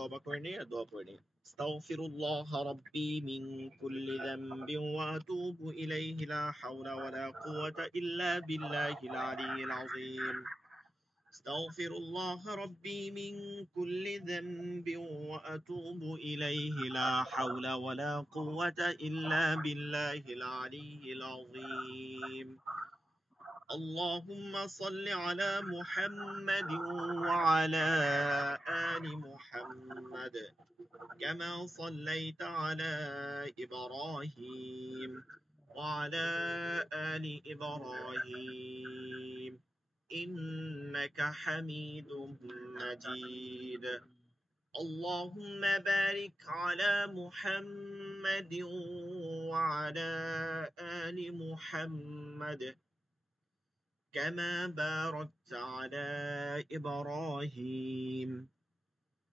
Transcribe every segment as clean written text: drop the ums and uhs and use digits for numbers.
তওবা করে নিয়ে দোয়া করে নিই। আস্তাগফিরুল্লাহ রাব্বি মিন কুল্লি যামবিন ওয়া আতুবু ইলাইহি লা হাওলা ওয়া লা কুওয়াতা ইল্লা বিল্লাহিল আলিয়্যিল আযীম। أستغفر الله ربي من كل ذنب وأتوب إليه لا حول ولا قوة إلا بالله العلي العظيم. اللهم صل على محمد وعلى آل محمد كما صليت على إبراهيم وعلى آل إبراهيم إنك حميد مجيد. اللهم بارك على محمد وعلى آل محمد كما باركت على إبراهيم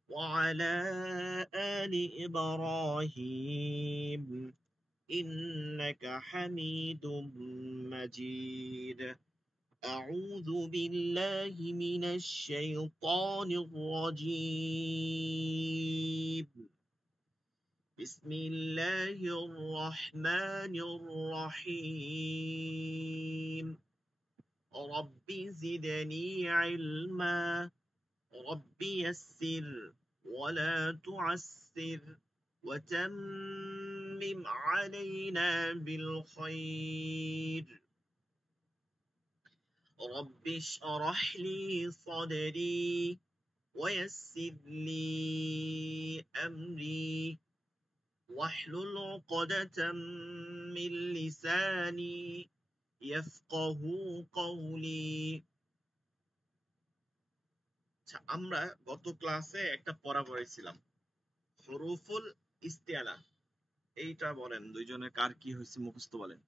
وعلى آل إبراهيم إنك حميد مجيد. أعوذ بالله من الشيطان الرجيم. بسم الله الرحمن الرحيم. رب زدني علما رب يسر ولا تعسر وتمم علينا بالخير. رب اشرح لي صدري ويسر لي أمري واحلل عقدة من لساني يفقه قولي. আমরা গত ক্লাসে একটা পড়া পড়েছিলাম, হুরুফুল ইস্তিআলা। এইটা বলেন দুইজনের কার কি হয়েছে মুখস্থ বলেন।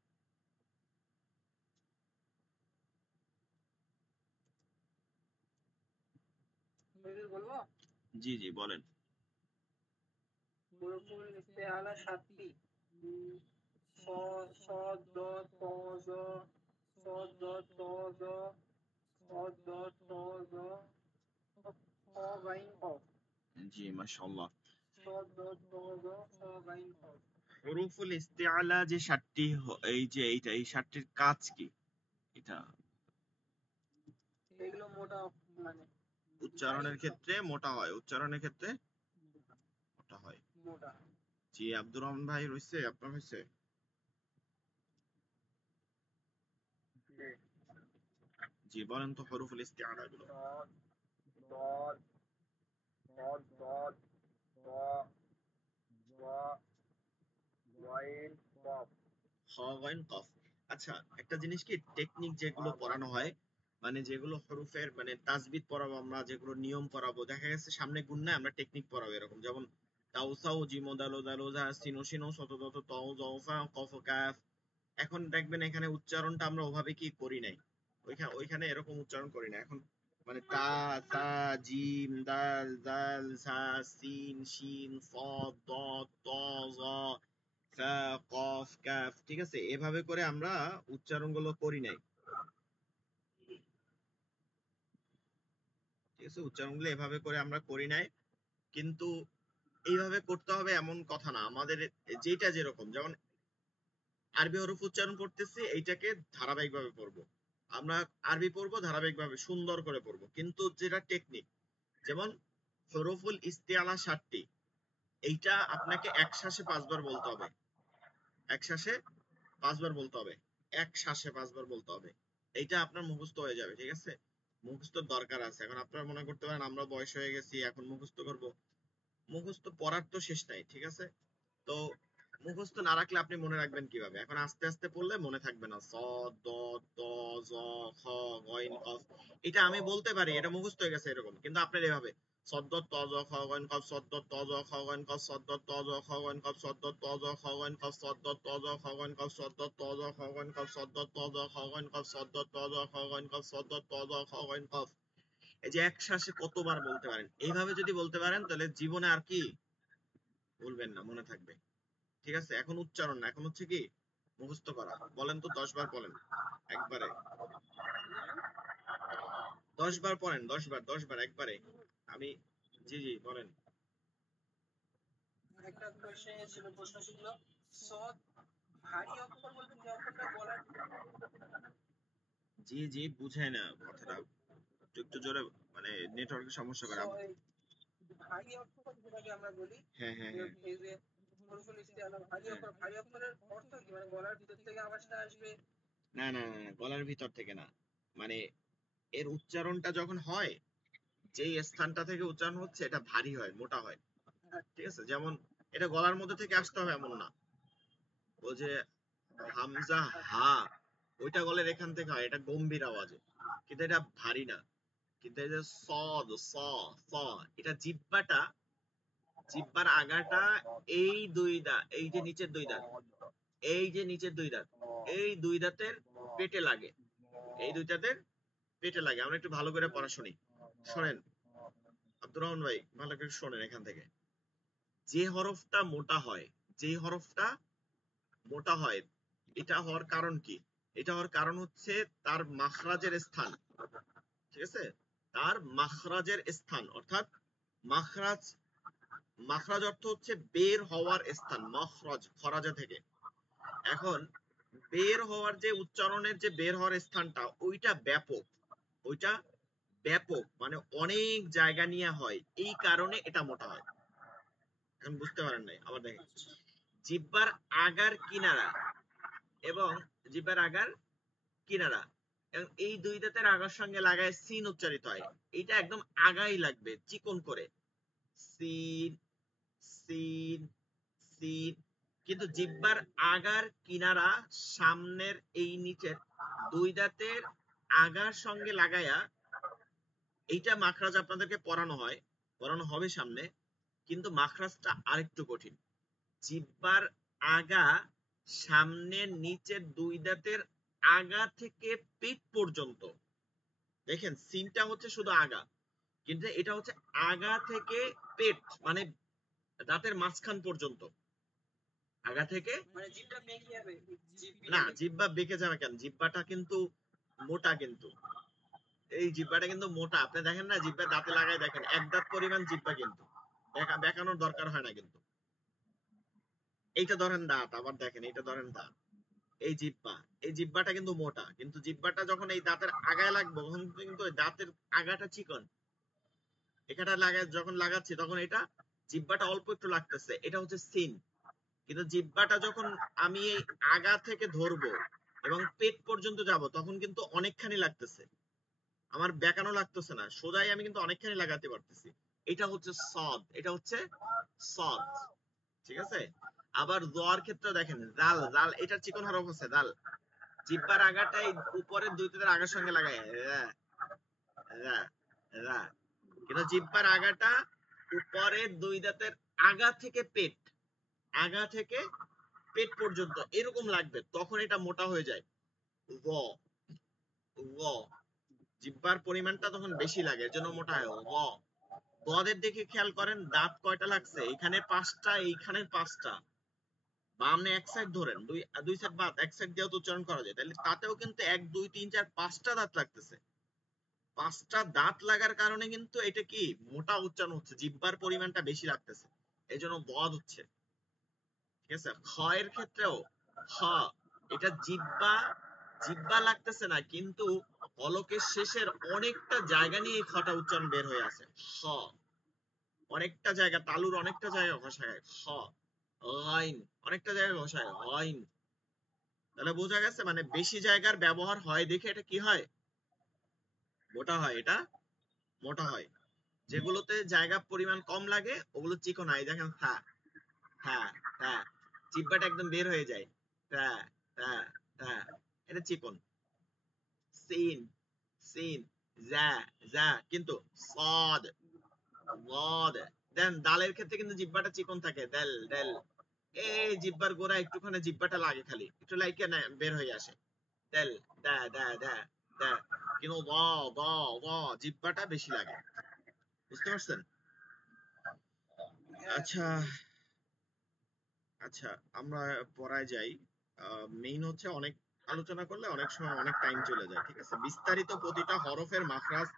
জি জি বলেন। হুরুফুল ইস্তিআলা 7টি। صاد ضاد طا ظا صاد ضاد طا ظا صاد ضاد طا ظا খ غين قاف। জি মাশাআল্লাহ। صاد ضاد طا ظا খ غين قاف। হুরুফুল ইস্তিআলা যে 7টি, এই যে এই 7টির কাজ কি? এটা এগুলো মোটা, মানে উচ্চারণের ক্ষেত্রে মোটা হয়, উচ্চারণের ক্ষেত্রে মোটা হয়। মোটা। জি আব্দুর রহমান ভাই রইছে, আপনার হয়েছে? জি বলেন তো হুরুফুল ইস্তিআলা গুলো। صاد ضاد صاد ضاد طا ظا غين قاف। খ গইন কফ। আচ্ছা একটা জিনিস কি, টেকনিক যেগুলো পড়ানো হয়, মানে যেগুলো হরফের মানে তাজবিদ পড়াবো আমরা, যেগুলো নিয়ম পড়াবো, দেখা গেছে সামনে গুন্নায় আমরা টেকনিক পড়াবো এরকম, যেমন তাউসাউ জিমো দালো দালো যা সিনো সিনো শত শত তও জওফা কফ কাফ। এখন দেখবেন এখানে উচ্চারণটা আমরা ওভাবে কি করি নাই, ওইখানে এরকম উচ্চারণ করি না। এখন মানে তা সা জিম দাল দাল সা সিন শিন সাদ দাদ তা যা ফা কফ কাফ, ঠিক আছে? এভাবে করে আমরা উচ্চারণগুলো করি নাই, ঠিক আছে? উচ্চারণগুলো এভাবে করে আমরা করি নাই, কিন্তু এইভাবে করতে হবে এমন কথা না। আমাদের যেটা যেরকম, যেমন আরবি হরফ উচ্চারণ করতেছি, এইটাকে ধারাবাহিকভাবে পড়বো আমরা। আরবি পড়বো ধারাবাহিকভাবে সুন্দর করে পড়বো, কিন্তু যেটা টেকনিক, যেমন হরফুল ইস্তিআলা 7টি, এইটা আপনাকে এক শ্বাসে 5 বার বলতে হবে, এক শ্বাসে 5 বার বলতে হবে, এক শ্বাসে 5 বার বলতে হবে। এইটা আপনার মুখস্থ হয়ে যাবে, ঠিক আছে? মুখস্থর দরকার আছে। এখন আপনারা মনে করতে পারেন আমরা বয়স হয়ে গেছি এখন মুখস্থ করব, মুখস্থ পড়ার তো শেষ নাই, ঠিক আছে? তো মুখস্থ না রাখলে আপনি মনে রাখবেন কিভাবে? এখন আস্তে আস্তে পড়লে মনে থাকবে না। স দ ত জ খ গইন কফ, এটা আমি বলতে পারি, এটা মুখস্থ হয়ে গেছে এরকম, কিন্তু আপনার এভাবে সদ্দত ত জ খ গইন কফ সদ্দত ত জ খ গইন কফ সদ্দত ত জ খ গইন কফ সদ্দত ত জ খ গইন কফ সদ্দত ত জ খ গইন কফ সদ্দত ত জ খ গইন কফ সদ্দত ত জ খ গইন কফ সদ্দত ত জ খ গইন কফ সদ্দত ত জ খ গইন কফ। এই যে এক শ্বাসে কতবার বলতে পারেন, এইভাবে যদি বলতে পারেন তাহলে জীবনে আর কি বলবেন না, মনে থাকবে, ঠিক আছে? এখন উচ্চারণ না, এখন হচ্ছে কি মুখস্থ করা। বলেন তো 10 বার বলেন একবারে, 10 বার পড়েন, 10 বার 10 বার একবারে। আমি জি জি বলেন। একটা কোশ্চেন ছিল, প্রশ্ন ছিল সদ ভারী অক্ষর বলতে যে অক্ষরটা গলার জি জি, বুঝাই না কথাটা, একটু জোরে, মানে নেটওয়ার্কের সমস্যা করে ভারী অক্ষর যেটাকে আমরা বলি, হ্যাঁ হ্যাঁ হ্যাঁ। এই যে হরফুল ইস্তিআলা ভারী হ্যাঁ। অক্ষর, ভারী অক্ষরের অর্থ কি? মানে গলার ভিতর থেকে আওয়াজটা আসবে? না না না না, গলার ভিতর থেকে না, মানে এর উচ্চারণটা যখন হয়, যেই স্থানটা থেকে উচ্চারণ হচ্ছে এটা ভারী হয়, মোটা হয়, ঠিক আছে? যেমন এটা গলার মধ্যে থেকে আসতে হবে এমন না, ও যে হামজা হা, ওইটা গলের এখান থেকে হয়, এটা গম্ভীর আওয়াজে, কিন্তু এটা ভারী না। কিন্তু এই যে সদ স স, এটা জিহ্বাটা, জিহ্বার আগাটা, এই দুই দাঁত, এই যে নিচের দুই দাঁত, এই যে নিচের দুই দাঁত, এই দুই দাঁতের পেটে লাগে, এই দুই দাঁতের পেটে লাগে। আমরা একটু ভালো করে পড়া শুনি, শোনেন আব্দুর রহমান ভাই, ভালো করে শোনেন এখান থেকে। যে হরফটা মোটা হয়, যেই হরফটা মোটা হয়, এটা হওয়ার কারণ কি? এটা হওয়ার কারণ হচ্ছে তার মাখরাজের স্থান, ঠিক আছে? তার মাখরাজের স্থান, অর্থাৎ মাখরাজ, মাখরাজ অর্থ হচ্ছে বের হওয়ার স্থান, মখরজ খরাজা থেকে। এখন বের হওয়ার যে উচ্চারণের যে বের হওয়ার স্থানটা, ওইটা ব্যাপক, ওইটা ব্যাপক, মানে অনেক জায়গা নিয়ে হয়, এই কারণে এটা মোটা হয়। এখন বুঝতে পারেন নাই? আবার দেখেন, জিহ্বার আগার কিনারা এবং জিহ্বার আগার কিনারা, এবং এই দুই দাঁতের আগার সঙ্গে লাগায় সিন উচ্চারিত হয়, এটা একদম আগাই লাগবে চিকন করে, সিন সিন সিন। কিন্তু জিহ্বার আগার কিনারা সামনের এই নিচের দুই দাঁতের আগার সঙ্গে লাগায়া, এইটা মাখরাজ আপনাদেরকে পড়ানো হয়, পড়ানো হবে সামনে, কিন্তু মাখরাজটা আরেকটু কঠিন। জিহ্বার আগা সামনের নিচের দুই দাঁতের আগা থেকে পেট পর্যন্ত, দেখেন সিনটা হচ্ছে শুধু আগা, কিন্তু এটা হচ্ছে আগা থেকে পেট, মানে দাঁতের মাঝখান পর্যন্ত, আগা থেকে। মানে জিভটা বেঁকে যাবে, না, জিহ্বা বেঁকে যাবে কেন? জিহ্বাটা কিন্তু মোটা, কিন্তু এই জিহ্বাটা কিন্তু মোটা, আপনি দেখেন না, জিহ্বা দাঁতে লাগায় দেখেন, এক দাঁত পরিমাণ জিহ্বা, কিন্তু বেঁকানোর দরকার হয় না কিন্তু। এইটা ধরেন দাঁত, আবার দেখেন এইটা ধরেন দাঁত, এই জিহ্বা, এই জিহ্বাটা কিন্তু মোটা, কিন্তু জিহ্বাটা যখন এই দাঁতের আগায় লাগবে, তখন কিন্তু ওই দাঁতের আগাটা চিকন, এখানটা লাগায় যখন লাগাচ্ছি তখন এটা জিহ্বাটা অল্প একটু লাগতেছে, এটা হচ্ছে সিন। কিন্তু জিহ্বাটা যখন আমি এই আগা থেকে ধরবো এবং পেট পর্যন্ত যাব, তখন কিন্তু অনেকখানি লাগতেছে, আমার বেঁকানো লাগতেছে না, সোজাই আমি কিন্তু অনেকখানি লাগাতে পারতেছি। এটা হচ্ছে সদ, এটা হচ্ছে সদ, ঠিক আছে? আবার জোয়ার ক্ষেত্রে দেখেন, জাল জাল, এটা চিকন হরফ আছে জাল, জিহ্বার আগাটাই উপরের দুই দাঁতের আগার সঙ্গে লাগায় রা রা রা, কিন্তু জিহ্বার আগাটা উপরের দুই দাঁতের আগা থেকে পেট, আগা থেকে পেট পর্যন্ত এরকম লাগবে, তখন এটা মোটা হয়ে যায়। গ গ, জিহ্বার পরিমাণটা তখন বেশি লাগে, এর জন্য মোটা হয়। গ, গদের দিকে খেয়াল করেন, দাঁত কয়টা লাগছে? এখানে পাঁচটা, এইখানে পাঁচটা, বা আপনি এক সাইড ধরেন, দুই দুই সাইড বাদ, এক সাইড দিয়েও তো উচ্চারণ করা যায়, তাহলে তাতেও কিন্তু এক দুই তিন চার পাঁচটা দাঁত লাগতেছে। পাঁচটা দাঁত লাগার কারণে কিন্তু এটা কি মোটা উচ্চারণ হচ্ছে, জিহ্বার পরিমাণটা বেশি লাগতেছে, এই জন্য গদ হচ্ছে, ঠিক আছে? খ এর ক্ষেত্রেও খ, এটা জিহ্বা, জিহ্বা লাগতেছে না, কিন্তু হলকের শেষের অনেকটা জায়গা নিয়ে এই খটা উচ্চারণ বের হয়ে আছে। খ, অনেকটা জায়গা, তালুর অনেকটা জায়গা ঘষায়। খ, গাইন, অনেকটা জায়গা ঘষায় গাইন। তাহলে বোঝা গেছে, মানে বেশি জায়গার ব্যবহার হয় দেখে এটা কি হয়, মোটা হয়, এটা মোটা হয়। যেগুলোতে জায়গা পরিমাণ কম লাগে ওগুলো চিকন হয়, দেখেন থা থা থা, জিহ্বাটা একদম বের হয়ে যায়, থা থা থা, এটা চিকন। সিন সিন, যা যা, কিন্তু সদ গদ, দেন দালের ক্ষেত্রে কিন্তু জিহ্বাটা চিকন থাকে, দেল দেল, এই জিহ্বার গোড়া একটুখানি জিহ্বাটা লাগে, খালি একটু লাইকে না বের হয়ে আসে, দেল দা দা দা দা, কিন্তু গ গ গ জিহ্বাটা বেশি লাগে, বুঝতে পারছেন? আচ্ছা আচ্ছা, আমরা পড়ায় যাই। মেইন হচ্ছে, অনেক আলোচনা করলে অনেক সময় অনেক টাইম চলে যায়, ঠিক আছে? বিস্তারিত প্রতিটা হরফের মাখরাজ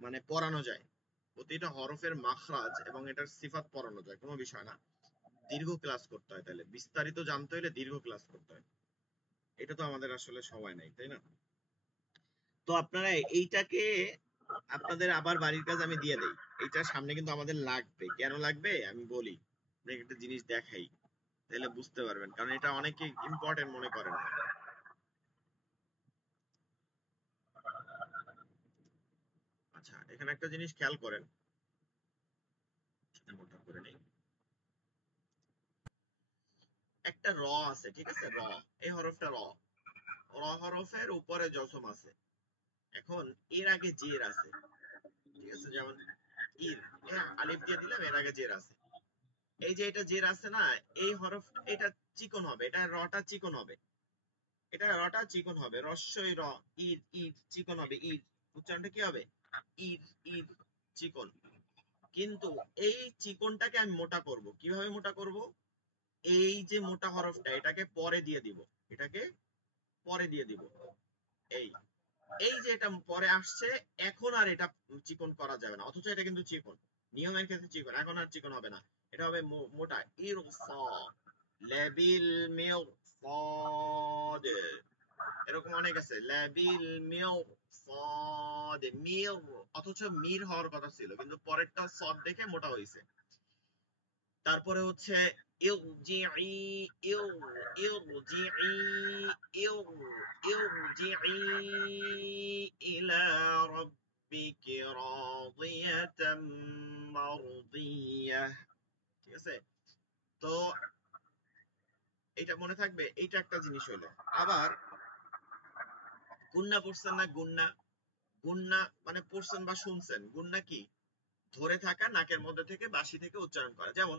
মানে পড়ানো যায়, প্রতিটা হরফের মাখরাজ এবং এটার সিফাত পড়ানো যায়, কোনো বিষয় না। দীর্ঘ ক্লাস করতে হয়, তাহলে বিস্তারিত জানতে হলে দীর্ঘ ক্লাস করতে হয়। এটা তো আমাদের আসলে সময় নাই, তাই না? তো আপনারা এইটাকে আপনাদের আবার বাড়ির কাজ আমি দিয়ে দেই। এইটা সামনে কিন্তু আমাদের লাগবে। কেন লাগবে আমি বলি, আপনাকে একটা জিনিস দেখাই, তাহলে বুঝতে পারবেন, কারণ এটা অনেকে ইম্পর্টেন্ট মনে করেন না। আচ্ছা, এখানে একটা জিনিস খেয়াল করেন, নোটটা করে নেই। একটা র আছে, ঠিক আছে? র, এই হরফটা র, র হরফের উপরে জসম আছে। এখন এর আগে জের আছে, ঠিক আছে? যেমন ইর, এ আলিফ দিয়ে দিলাম, এর আগে জের আছে। এই যে এটা জের আছে না, এই হরফ, এটা চিকন হবে, এটা রটা চিকন হবে, এটা রটা চিকন হবে, রস্যই র, ঈদ, ঈদ চিকন হবে, ঈদ উচ্চারণটা কি হবে? ঈদ, ঈদ চিকন। কিন্তু এই চিকনটাকে আমি মোটা করব। কিভাবে মোটা করব? এই যে মোটা হরফটা, এটাকে পরে দিয়ে দিব, এটাকে পরে দিয়ে দিব। এই এই যে এটা পরে আসছে, এখন আর এটা চিকন করা যাবে না, অথচ এটা কিন্তু চিকন, নিয়মের ক্ষেত্রে চিকন, এখন আর চিকন হবে না, এটা হবে মোটা। ইরফা, লেবিল মিল, ফদ, এরকম অনেক আছে, লেবিল মিল, ফদ, মিল, অথচ মির হওয়ার কথা ছিল, কিন্তু পরেরটা সদ দেখে মোটা হয়েছে। তারপরে হচ্ছে ইরজিই, ইর, ইরজিই, ইর, ইরজিই ইলা রাব্বিকি রাদিয়াতাম মারদিয়াহ। ঠিক আছে? তো এটা মনে থাকবে, এইটা একটা জিনিস হলো। আবার গুন্না পড়ছেন না? গুন্না, গুন্না মানে পড়ছেন বা শুনছেন। গুন্না কি? ধরে থাকা, নাকের মধ্যে থেকে বাঁশি থেকে উচ্চারণ করা। যেমন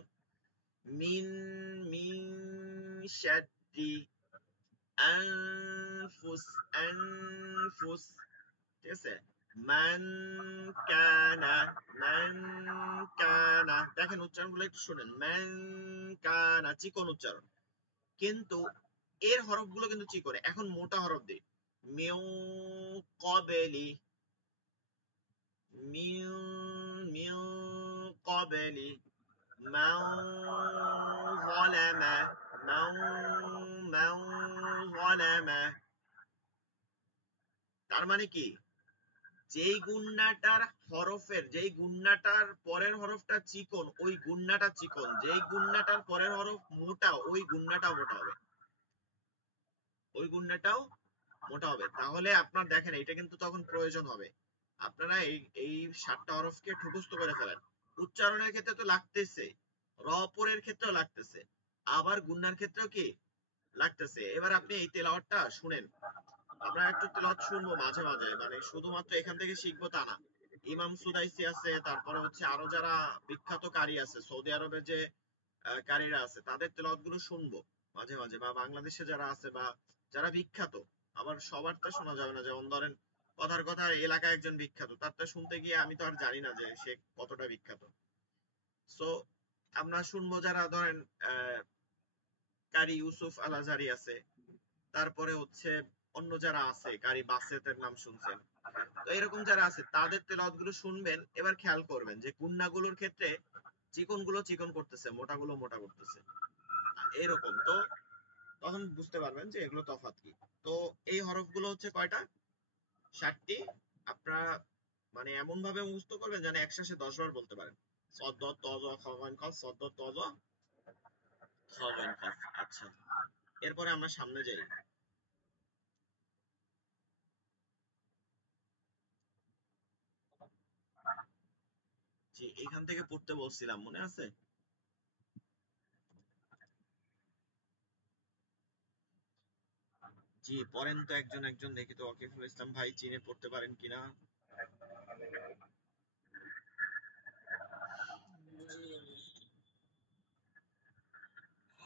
মিন, মিন শাদ্দি, আনফুস, আনফুস, ঠিক আছে? মান কানা, মান কানা, দেখেন উচ্চারণগুলো একটু শুনেন, মান কানা চিকন উচ্চারণ, কিন্তু এর হরফগুলো কিন্তু চিকন। এখন মোটা হরফ দিই, মিউ কবেলি, মিউ, মিউ কবেলি, মাউ যালামা, মাউ, মাউ যালামা। তার মানে কি? যেই গুন্নাটার হরফের, যেই গুন্নাটার পরের হরফটা চিকন, ওই গুন্নাটা চিকন, যেই গুন্নাটার পরের হরফ মোটা, ওই গুন্নাটাও মোটা হবে, ওই গুন্নাটাও মোটা হবে। তাহলে আপনার দেখেন, এটা কিন্তু তখন প্রয়োজন হবে, আপনারা এই এই 7টা হরফকে মুখস্থ করে ফেলেন। উচ্চারণের ক্ষেত্রে তো লাগতেছে, র পরের ক্ষেত্রেও লাগতেছে, আবার গুন্নার ক্ষেত্রেও কি লাগতেছে। এবার আপনি এই তেলাওয়াতটা শুনেন, আমরা একটু তেলাওয়াত শুনবো মাঝে মাঝে, মানে শুধুমাত্র এখান থেকে শিখবো তা না। ইমাম সুদাইসি আছে, তারপরে হচ্ছে আরো যারা বিখ্যাত কারি আছে, সৌদি আরবের যে কারিরা আছে, তাদের তেলাওয়াত গুলো শুনবো মাঝে মাঝে, বা বাংলাদেশে যারা আছে বা যারা বিখ্যাত। আবার সবারটা শোনা যাবে না, যেমন ধরেন কথার কথা এলাকায় একজন বিখ্যাত, তারটা শুনতে গিয়ে আমি তো আর জানি না যে সে কতটা বিখ্যাত। সো আমরা শুনবো যারা ধরেন কারি ইউসুফ আল আজহারি আছে, তারপরে হচ্ছে অন্য যারা আছে, কারি বাসেতের নাম শুনছেন, তো এরকম যারা আছে তাদের তেলাওয়াত গুলো শুনবেন। এবার খেয়াল করবেন যে গুন্নাগুলোর ক্ষেত্রে চিকন গুলো চিকন করতেছে, মোটা গুলো মোটা করতেছে, এরকম। তো তখন বুঝতে পারবেন যে এগুলো তফাৎ কি। তো এই হরফগুলো হচ্ছে কয়টা? 7টি। আপনারা মানে এমন ভাবে মুখস্থ করবেন যেন একসাথে 10 বার বলতে পারেন। সদ দ ত জ খ গইন খ, সদ দ ত জ খ গইন খ। আচ্ছা, এরপরে আমরা সামনে যাই। জি, এখান থেকে পড়তে বলছিলাম, মনে আছে? জি, পড়েন তো একজন একজন, দেখি তো ওয়াকিফুল ইসলাম ভাই চিনে পড়তে পারেন কিনা।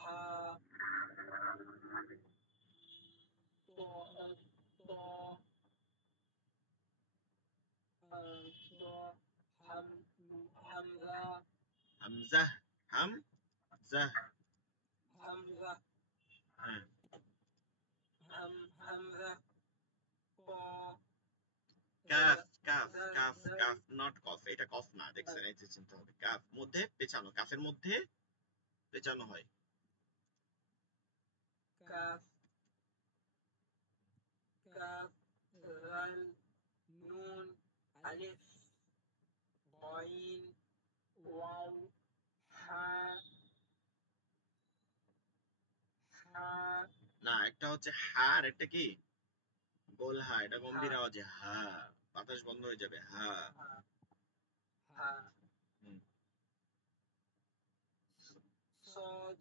হা, ত, ত, ত, হাম, হামজা, হামজা, হাম জা, হামজা, হ্যাঁ। হামজা, ক, কাফ, কাফ, কাফ, দাল, কাফ, নট কফ, এটা কফ না, দেখছেন? এই যে চিনতে হবে, কাফ মধ্যে পেছানো, কাফের মধ্যে পেঁচানো হয়? কাফ কাফ রাল নুন আলিফ গইন ওয়াও হা হা না, একটা হচ্ছে হা আর একটা কি গোল হা, এটা গম্ভীর হা আওয়াজে হা, বাতাস বন্ধ হয়ে যাবে হা। হা হা হুম। صاد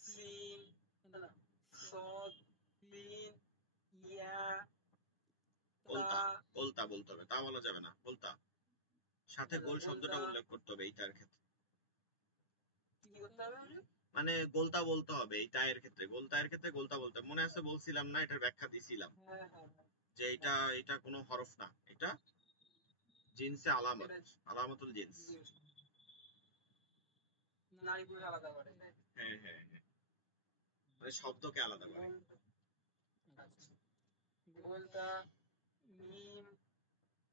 سين لا صاد سين يا কোলতা, تا কোলতা বলতে হবে, তা বলা যাবে না, কোলতা। সাথে لا গোল শব্দটা قلت উল্লেখ করতে হবে এই টায়ের ক্ষেত্রে। কি করতে হবে? মানে গোলতা বলতে হবে এই টায়ের ক্ষেত্রে, গোলতায়ের ক্ষেত্রে গোলতা বলতে হবে। মনে আছে বলছিলাম না, এটার ব্যাখ্যা দিছিলাম হ্যাঁ হ্যাঁ যে এটা এটা কোনো হরফ না, এটা জিনসে আলামত, এটা আলামতুল জিন্স। নারী পুরুষ আলাদা করে হ্যাঁ হ্যাঁ হ্যাঁ, মানে শব্দকে আলাদা করে। আচ্ছা গোলতা মিম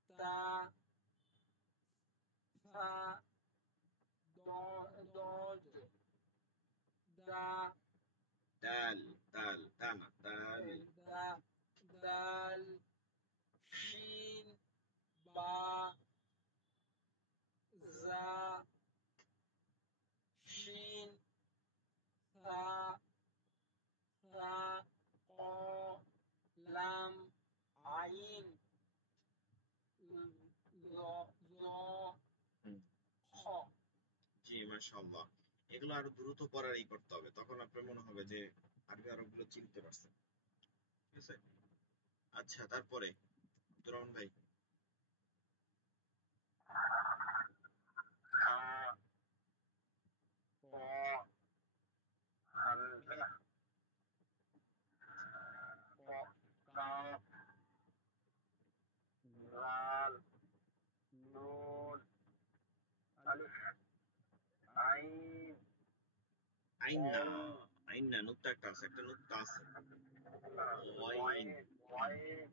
তা ফা দদ দা দাল, দাল, তা না, দাল। দা দাল শিন বা জা শিন সা সা ক লাম আইন জ জ হুম। খ জি মাশাআল্লাহ। এগুলো আরো দ্রুত পড়ারই করতে হবে, তখন আপনার মনে হবে যে আরবি হরফগুলো চিনতে পারছেন। ঠিক আছে? আচ্ছা, তারপরে আব্দুর রহমান ভাই। খা ক হামজা ক কাফ লাল নুন আলিফ আইন আইন না, ওয়াও আইন না, নুক্তা একটা আছে, একটা নুক্তা আছে। Wine. Wine wine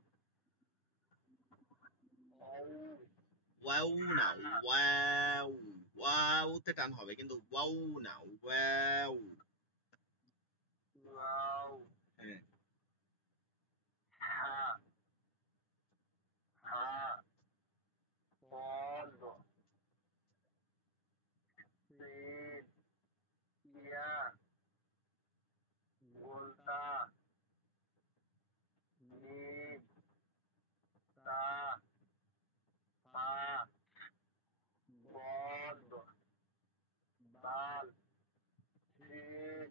wow wow না, ওয়াও। ওয়াওতে টান হবে কিন্তু ওয়াও না, ওয়াও। ওয়াও হ্যাঁ। হা হা ضاد سين يا غلطة ميم تا فا ضاد دال سين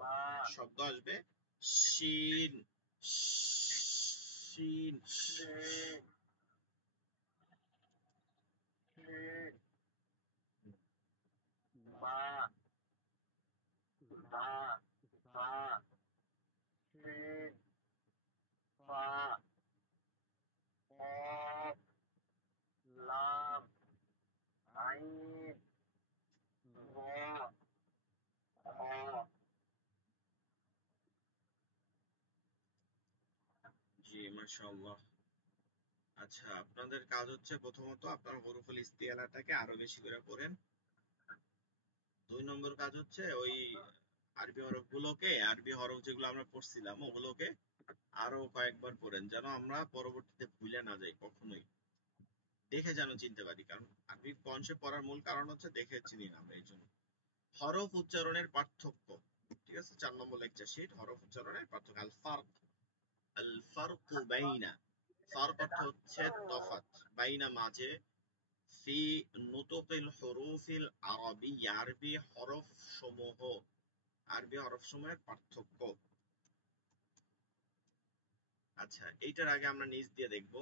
با শব্দ আসবে শিন, শিন। سين سين با دا فا سين فا قاف لام عين ضاء خاء জি মাশাআল্লাহ। আচ্ছা, আপনাদের কাজ হচ্ছে প্রথমত আপনার হরফুল ইস্তিআলাটাকে আরো বেশি করে পড়েন। ২ নম্বর কাজ হচ্ছে ওই আরবি হরফগুলোকে, আরবি হরফ যেগুলো আমরা পড়ছিলাম ওগুলোকে আরো কয়েকবার পড়েন, যেন আমরা পরবর্তীতে ভুলে না যাই কখনোই। দেখে যেন চিনতে পারি, কারণ আরবি কনসেপ্ট পড়ার মূল কারণ হচ্ছে দেখে চিনি না আমরা, এই জন্য। হরফ উচ্চারণের পার্থক্য, ঠিক আছে? ৪ নম্বর লেকচার শিট, হরফ উচ্চারণের পার্থক্য। আল ফারক, আল ফারকু বাইনা, ফারক অর্থ হচ্ছে তফাৎ, বাইনা মাঝে, ফি নুতুকিল হুরুফিল আরবিয়্যা, আরবি হরফ সমূহ, আরবি হরফ সমূহের পার্থক্য। আচ্ছা, এইটার আগে আমরা নিচ দিয়ে দেখব,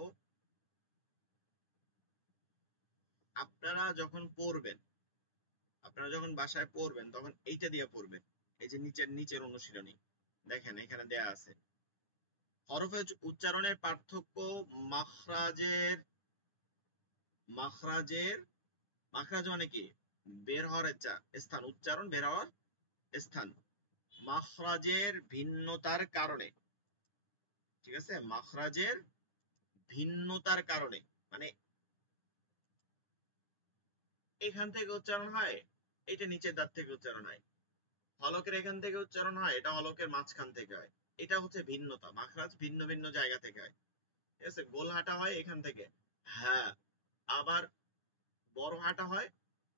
আপনারা যখন পড়বেন, আপনারা যখন বাসায় পড়বেন তখন এইটা দিয়ে পড়বেন। এই যে নিচের নিচের অনুশীলনী দেখেন, এখানে দেয়া আছে হরফের উচ্চারণের পার্থক্য, মাখরাজের, মাখরাজের, মাখরাজ মানে কি? বের হওয়ার স্থান, উচ্চারণ বের হওয়ার স্থান, মাখরাজের ভিন্নতার কারণে, ঠিক আছে? মাখরাজের ভিন্নতার কারণে, মানে এখান থেকে উচ্চারণ হয় এটা নিচের দাঁত থেকে উচ্চারণ হয়। হলকের এখান থেকে উচ্চারণ হয়, এটা হলকের মাঝখান থেকে হয়। এটা হচ্ছে ভিন্নতা, মাখরাজ ভিন্ন ভিন্ন জায়গা থেকে হয়। ঠিক আছে, গোল হাঁটা হয় এখান থেকে, হ্যাঁ। আবার বড় হাঁটা হয়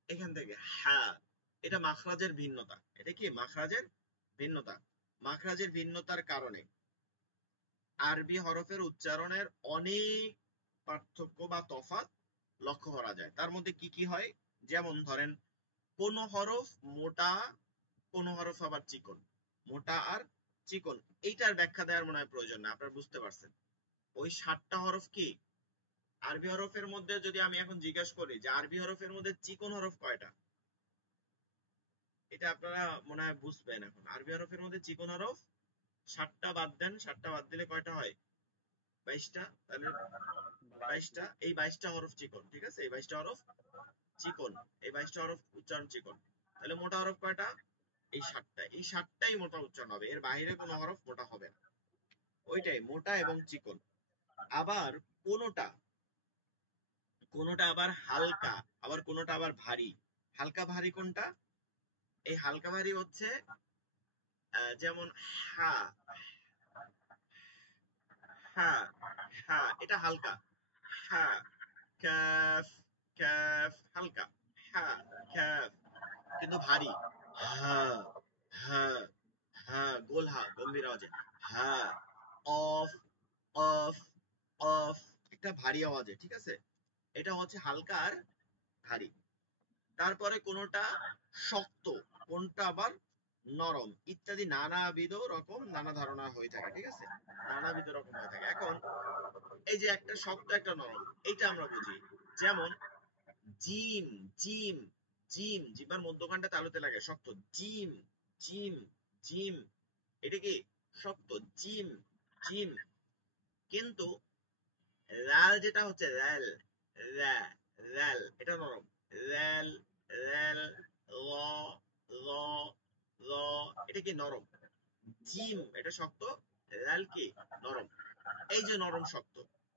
এখান থেকে, হ্যাঁ। এটা মাখরাজের ভিন্নতা। এটা কি মাখরাজের ভিন্নতা? মাখরাজের ভিন্নতার কারণে আরবি হরফের উচ্চারণের অনেক পার্থক্য বা তফাৎ লক্ষ্য করা যায়। তার মধ্যে কি কি হয়? যেমন ধরেন, কোন হরফ মোটা, কোন হরফ আবার চিকন। মোটা আর চিকন, এইটার ব্যাখ্যা দেওয়ার মনে হয় প্রয়োজন না, আপনারা বুঝতে পারছেন। ওই 7টা হরফ কি? আরবি হরফের মধ্যে যদি আমি এখন জিজ্ঞাসা করি যে আরবি হরফের মধ্যে চিকন হরফ কয়টা, এটা আপনারা মনে হয় বুঝবেন। এখন আরবি হরফের মধ্যে চিকন হরফ 7টা বাদ দেন, 7টা বাদ দিলে কয়টা হয়? 22টা। তাহলে 22টা, এই 22টা হরফ চিকন। ঠিক আছে, এই 22টা হরফ চিকন, এই 22টা হরফ উচ্চারণ চিকন। তাহলে মোটা হরফ কয়টা? এই 7টা, এই 7টাই মোটা উচ্চারণ হবে, এর বাইরে কোনো হরফ মোটা হবে না। ওইটাই মোটা এবং চিকন। আবার কোনোটা কোনোটা আবার হালকা, আবার কোনোটা আবার ভারী। হালকা ভারী কোনটা? এই হালকা ভারী হচ্ছে যেমন হা, হা, হা, এটা হালকা। হা, কাফ, কাফ হালকা। হা, কাফ, কিন্তু ভারী। হা, হা, হা, গোল হা, গম্ভীর আওয়াজে। হা, অফ, অফ, অফ, একটা ভারী আওয়াজে। ঠিক আছে, এটা হচ্ছে হালকা আর ভারী। তারপরে কোনটা শক্ত, কোনটা আবার নরম, ইত্যাদি নানাবিধ রকম নানা ধারণা হয়ে থাকে। ঠিক আছে, নানাবিধ রকম হয়ে থাকে। এখন এই যে একটা শক্ত একটা নরম, এইটা আমরা বুঝি। যেমন জিম, জিম, জিম, জিবার মধ্যখানটা তালুতে লাগে, শক্ত। জিম, জিম, জিম, এটা কি শক্ত? Gym, gym. কিন্তু রাল যেটা হচ্ছে র্যাল, র্যা, র্যাল, এটা নরম। র্যাল, র্যাল, র, র, র, এটা কি নরম। জিম এটা শক্ত, র্যাল কি নরম। এই যে নরম শক্ত,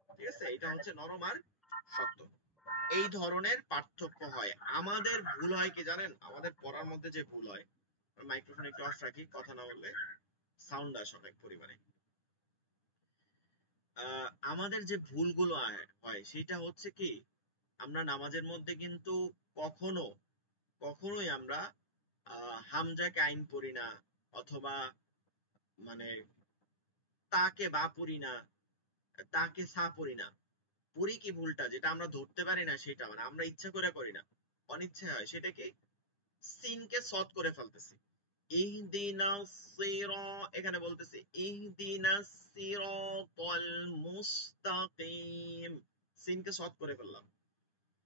ঠিক আছে, এটা হচ্ছে নরম আর শক্ত। এই ধরনের পার্থক্য হয়। আমাদের ভুল হয় কি জানেন? আমাদের পড়ার মধ্যে যে ভুল হয়, মাইক্রোফোন একটু অফ রাখি, কথা না বললে সাউন্ড আসে অনেক পরিমাণে। আমাদের যে ভুলগুলো হয় সেটা হচ্ছে কি, আমরা নামাজের মধ্যে কিন্তু কখনো কখনোই আমরা হামজাকে আইন পড়ি না, অথবা মানে তাকে বা পড়ি না, তাকে সা পড়ি না। পড়ি কি ভুলটা, যেটা আমরা ধরতে পারি না সেটা, মানে আমরা ইচ্ছা করে করি না, অনিচ্ছা হয়। সেটা কি? সিনকে সৎ করে ফেলতেছি। ইহদিনাস সিরা, এখানে বলতেছি ইহদিনাস সিরাতাল মুস্তাকিম, সিনকে সৎ করে ফেললাম।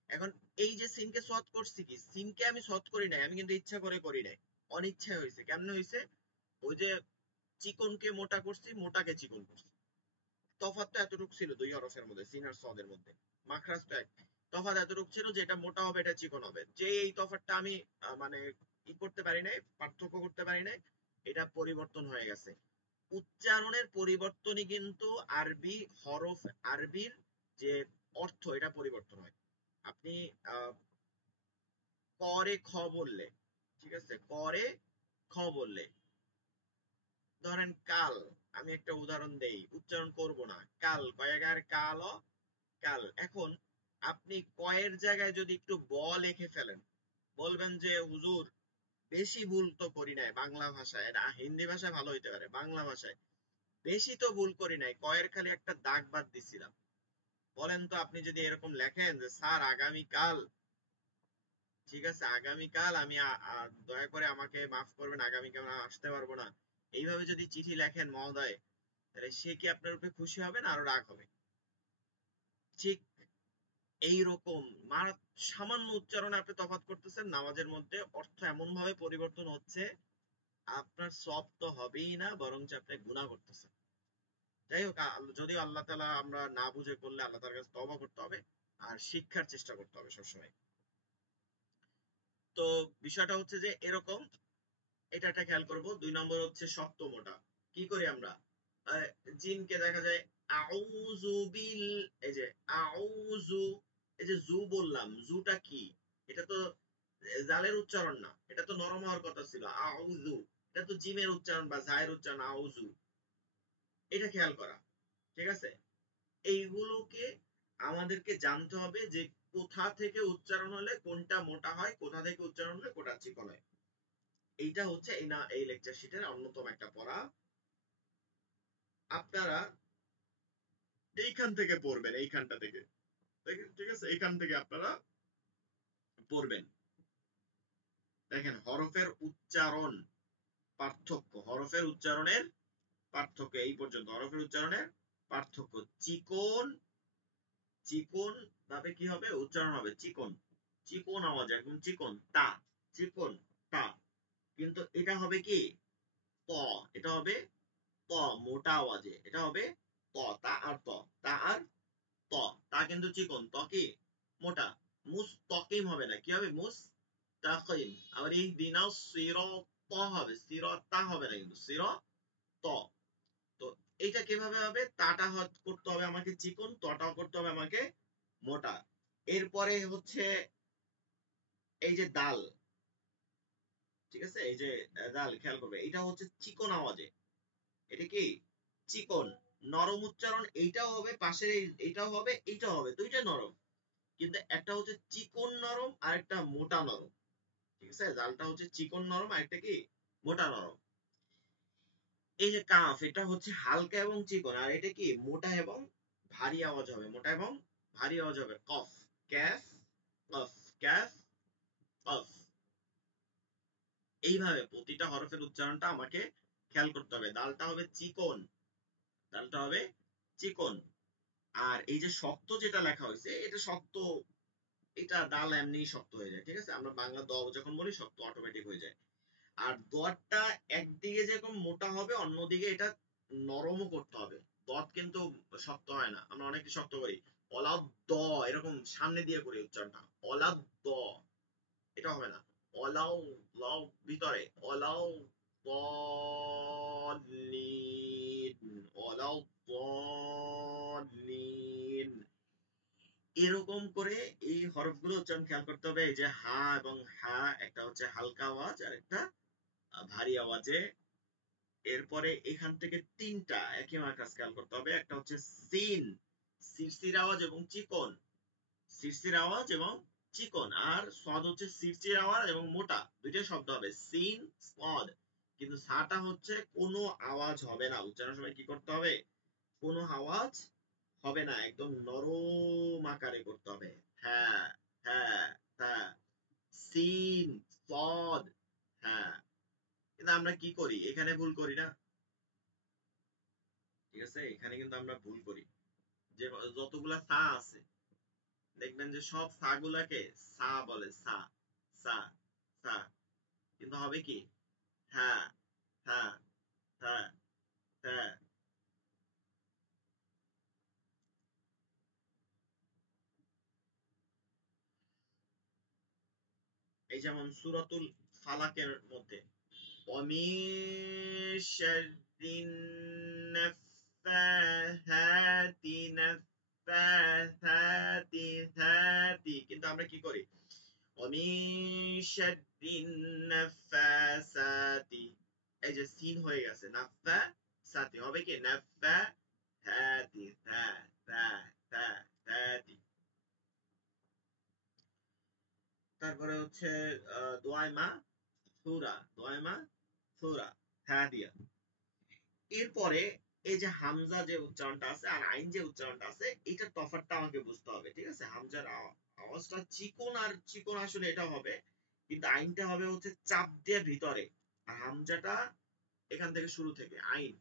এখন এই যে সিনকে সৎ করছি, কি সিনকে আমি সৎ করি নাই, আমি কিন্তু ইচ্ছা করে করি নাই, অনিচ্ছায় হয়েছে। কেমনে হয়েছে? ওই যে চিকনকে মোটা করছি, মোটাকে চিকন করছি। তফাৎ তো এতটুকু ছিল দুই হরফের মধ্যে, সিন আর সদের মধ্যে। মাখরাজ তো এক। তফাৎ এতটুকু ছিল যে এটা মোটা হবে, এটা চিকন হবে। যে এই তফাৎটা আমি মানে ই করতে পারি নাই, পার্থক্য করতে পারি নাই, এটা পরিবর্তন হয়ে গেছে। উচ্চারণের পরিবর্তনই কিন্তু আরবি হরফ, আরবির যে অর্থ, এটা পরিবর্তন হয়। আপনি করে খ বললে, ঠিক আছে, করে খ বললে, ধরেন কাল, আমি একটা উদাহরণ দেই, উচ্চারণ করব না, কাল, কয়েকার কাল, কাল। এখন আপনি কয়ের জায়গায় যদি একটু ব লিখে ফেলেন, বলবেন যে হুজুর বেশি ভুল তো করি নাই বাংলা ভাষায়, এটা হিন্দি ভাষায় ভালো হইতে পারে, বাংলা ভাষায় বেশি তো ভুল করি নাই, কয়ের খালি একটা দাগ বাদ দিছিলাম। বলেন তো, আপনি যদি এরকম লেখেন যে স্যার আগামীকাল, ঠিক আছে, আগামীকাল আমি দয়া করে আমাকে মাফ করবেন, আগামীকাল আমি আসতে পারবো না, এইভাবে যদি চিঠি লেখেন মহোদয়, তাহলে সে কি আপনার উপরে খুশি হবে না আরো রাগ হবে? ঠিক এইরকম সামান্য উচ্চারণে আপনি তফাৎ করতেছেন, নামাজের মধ্যে অর্থ এমন ভাবে পরিবর্তন হচ্ছে, আপনার সব তো হবেই না, বরঞ্চ আপনি গুনাহ করতেছেন। যাই হোক, যদিও আল্লাহ তাআলা, আমরা না বুঝে করলে আল্লাহ তাআলার কাছে তওবা করতে হবে, আর শিক্ষার চেষ্টা করতে হবে সবসময়। তো বিষয়টা হচ্ছে যে এরকম, এটা একটা খেয়াল করব। 2 নম্বর হচ্ছে শক্ত মোটা। কি করি আমরা? আহ, জিনকে দেখা যায় আউযু বিল, এই যে আউযু, এই যে জু বললাম, জুটা কি? এটা তো জালের উচ্চারণ না, এটা তো নরম হওয়ার কথা ছিল আউযু, এটা তো জিমের উচ্চারণ বা জায়ের উচ্চারণ আউযু, এটা খেয়াল করা। ঠিক আছে, এইগুলোকে আমাদেরকে জানতে হবে যে কোথা থেকে উচ্চারণ হলে কোনটা মোটা হয়, কোথা থেকে উচ্চারণ হলে কোনটা চিকন হয়। এইটা হচ্ছে এই লেকচার শিটের অন্যতম একটা পড়া। আপনারা এইখান থেকে পড়বেন, এইখানটা থেকে, ঠিক আছে, এইখান থেকে আপনারা পড়বেন। দেখেন হরফের উচ্চারণ পার্থক্য, হরফের উচ্চারণের পার্থক্য, এই পর্যন্ত হরফের উচ্চারণের পার্থক্য। চিকন, চিকন ভাবে কি হবে উচ্চারণ হবে, চিকন, চিকন আওয়াজ, একদম চিকন তা, চিকন তা। কিন্তু এটা হবে কি ত, এটা হবে ত, মোটা আওয়াজে এটা হবে ত, তা আর ত, তা আর ত, তা কিন্তু চিকন, ত কি মোটা। মুস্তাকিম হবে না, কি হবে মুস্তাকিম। আবার এই দিনাও সিরাত হবে, সিরাতা হবে না কিন্তু সিরাত। তো এইটা কিভাবে হবে, তাটা করতে হবে আমাকে চিকন, তটাও করতে হবে আমাকে মোটা। এরপরে হচ্ছে এই যে দাল, ঠিক আছে, এই যে দাল খেয়াল করবে, এটা হচ্ছে চিকন আওয়াজে, এটা কি চিকন, নরম উচ্চারণ, এইটাও হবে পাশের এইটাও হবে, এইটাও হবে, দুইটা নরম, কিন্তু একটা হচ্ছে চিকন নরম আর একটা মোটা নরম। ঠিক আছে, জালটা হচ্ছে চিকন নরম আর একটা কি মোটা নরম। এই যে কাফ, এটা হচ্ছে হালকা এবং চিকন, আর এটা কি মোটা এবং ভারী আওয়াজ হবে, মোটা এবং ভারী আওয়াজ হবে। কফ, ক্যাফ, কফ, ক্যাফ, কফ। এইভাবে প্রতিটা হরফের উচ্চারণটা আমাকে খেয়াল করতে হবে। দালটা হবে চিকন, দালটা হবে চিকন। আর এই যে শক্ত যেটা লেখা হয়েছে, এটা শক্ত, এটা দাল এমনি শক্ত হয়ে যায়। ঠিক আছে, আমরা বাংলা দ যখন বলি শক্ত অটোমেটিক হয়ে যায়। আর দোয়াতটা একদিকে যেরকম মোটা হবে, অন্যদিকে এটা নরমও করতে হবে। দত কিন্তু শক্ত হয় না, আমরা অনেকে শক্ত করি, অলাউ দ এরকম সামনে দিয়ে করি উচ্চারণটা, অলাউ দ, এটা হবে না। অলাউ, লাউ ভিতরে, অলাউ দলিন, অলাউ দলিন, এরকম করে এই হরফগুলো উচ্চারণ খেয়াল করতে হবে। এই যে হা এবং হা, একটা হচ্ছে হালকা আওয়াজ আর একটা ভারী আওয়াজে। এরপরে এখান থেকে তিনটা একই মার্কাস খেয়াল করতে হবে। একটা হচ্ছে সিন, সিরসির আওয়াজ এবং চিকন, সিরসির আওয়াজ এবং চিকন। আর সদ হচ্ছে সিরসির আওয়াজ এবং মোটা, দুইটাই শব্দ হবে সিন সদ। কিন্তু সাটা হচ্ছে কোনো আওয়াজ হবে না, উচ্চারণের সময় কি করতে হবে, কোনো আওয়াজ হবে না, একদম নরম আকারে করতে হবে। হ্যাঁ, হ্যাঁ, হ্যাঁ, সিন সদ, হ্যাঁ। কিন্তু আমরা কি করি, এখানে ভুল করি না। ঠিক আছে, এখানে কিন্তু আমরা ভুল করি, যে যতগুলা সা আছে দেখবেন যে সব সা গুলাকে সা বলে, সা, সা, সা, কিন্তু হবে কি হ্যাঁ, হ্যাঁ, হ্যাঁ, হ্যাঁ। এই যেমন সূরাতুল ফালাকের মধ্যে ومن شر النفاثات কিন্তু আমরা কি করি, ومن شر النفاثات, এই যে সিন হয়ে গেছে, নাফাসাতি হবে কি নাফাহাতি, থা, থা, থা, থাতি। তারপরে হচ্ছে দোয়াইমা সুরা, দোয়াইমা সুরা, হ্যাঁ দিয়া। এরপরে এই যে হামজা যে উচ্চারণটা আছে আর আইন যে উচ্চারণটা আছে, এটার তফাৎটা আমাকে বুঝতে হবে। ঠিক আছে, হামজার আওয়াজটা চিকন, আর চিকন আসলে এটা হবে, কিন্তু আইনটা হবে হচ্ছে চাপ দিয়ে ভিতরে, আর হামজাটা এখান থেকে শুরু থেকে আইন,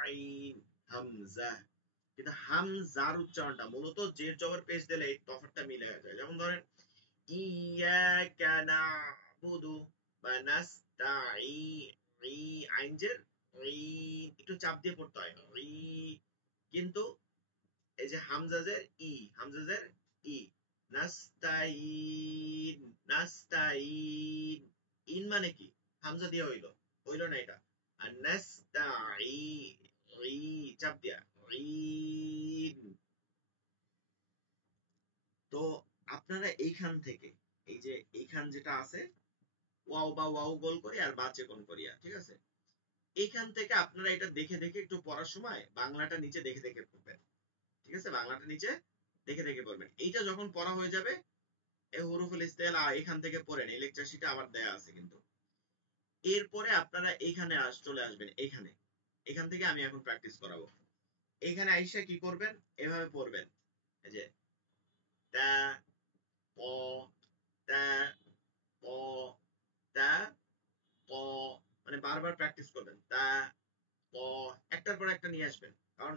আইন, হামজা। কিন্তু হামজার উচ্চারণটা মূলত জের জবর পেশ দিলে এই তফাৎটা মিলে যায়। যেমন ধরেন ইয়াকা নাবুদু বা আইন জের একটু চাপ দিয়ে পড়তে হয় কিন্তু এই যে হামজাজের হামজাজের ই, নাস্তাইন, নাস্তাইন, ইন মানে কি হামজা দিয়ে হইলো, হইলো না এটা। আর চাপ দিয়া ইন। তো আপনারা এইখান থেকে এই যে এইখান যেটা আছে ওয়াও বা ওয়াও গোল করি আর বা চেকন করিয়া, ঠিক আছে? এইখান থেকে আপনারা এটা দেখে দেখে একটু পড়ার সময় বাংলাটা নিচে দেখে দেখে পড়বেন, ঠিক আছে? বাংলাটা নিচে দেখে দেখে পড়বেন। এইটা যখন পড়া হয়ে যাবে এই হুরুফুল ইস্তেলা এখান থেকে পড়েন, এই লেকচার শিটে আবার দেয়া আছে কিন্তু। এরপরে আপনারা এইখানে চলে আসবেন, এইখানে এখান থেকে আমি এখন প্র্যাকটিস করাবো। এইখানে আইসা কি করবেন, এভাবে পড়বেন, এই যে তা প তা প তা প, মানে বারবার প্র্যাকটিস করবেন, তা প, একটার পর একটা নিয়ে আসবেন। কারণ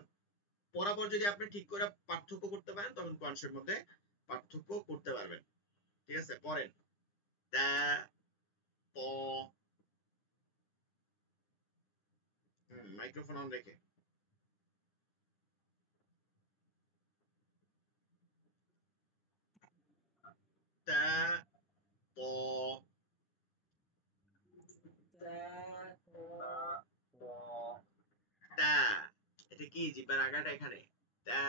পড়ার পর যদি আপনি ঠিক করে পার্থক্য করতে পারেন তখন কনসেপ্টের মধ্যে পার্থক্য করতে পারবেন, ঠিক আছে? পড়েন তা প, মাইক্রোফোন অন রেখে, তা প, তা, এটা কি জিব্বার আগাটা এখানে, তা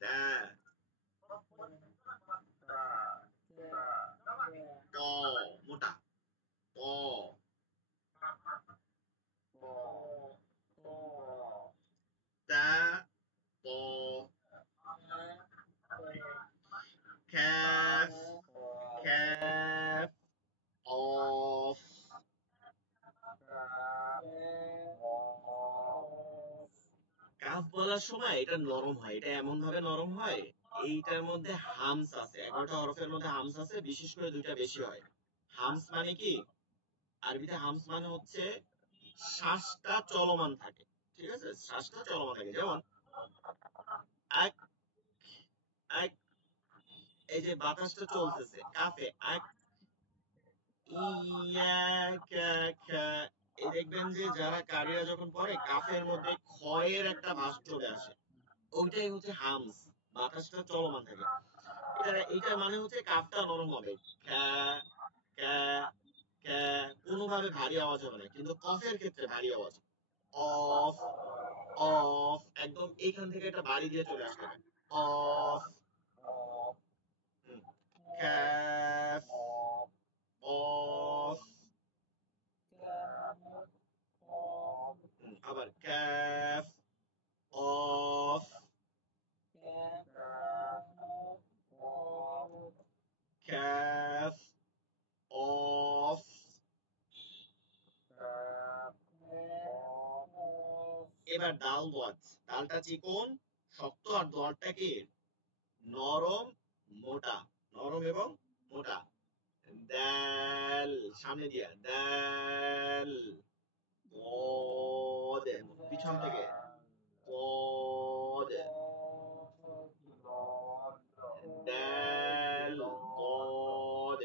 তা, প, মোটা প, তা প, ক্যাফ ক্যাফ অফ। কাফ বলার সময় এটা নরম হয়, এটা এমন ভাবে নরম হয়, এইটার মধ্যে হামস আছে, 11টা হরফের মধ্যে হামস আছে, বিশেষ করে দুইটা বেশি হয়। হামস মানে কি, আরবিতে হামস মানে হচ্ছে শ্বাসটা চলমান থাকে, ঠিক আছে? শ্বাসটা চলমান থাকে, যেমন এক এক, এই যে বাতাসটা চলতেছে কাফে এক, ইয়াকা, এই দেখবেন যে যারা কারিরা যখন পড়ে কাফের মধ্যে ক্ষয়ের একটা ভাস চলে আসে, ওইটাই হচ্ছে হামস, বাতাসটা চলমান থাকে। এটার মানে হচ্ছে কাফটা নরম হবে, খ্যা খ্যা খ্যা, কোনোভাবে ভারী আওয়াজ হবে না, কিন্তু কফের ক্ষেত্রে ভারী আওয়াজ। অফ অফ, একদম এইখান থেকে একটা বাড়ি দিয়ে চলে আসতে হবে, অফ। ক্যাফ অফ, আবার ক্যাফ অফ, ক্যাফ অফ। এবার ডাল ওয়াজ, ডালটা চিকন শক্ত আর দলটা কি নরম মোটা, নরম এবং মোটা। দাল সামনে দিয়া, দাল পদ, পিছন থেকে পদ, দাল পদ,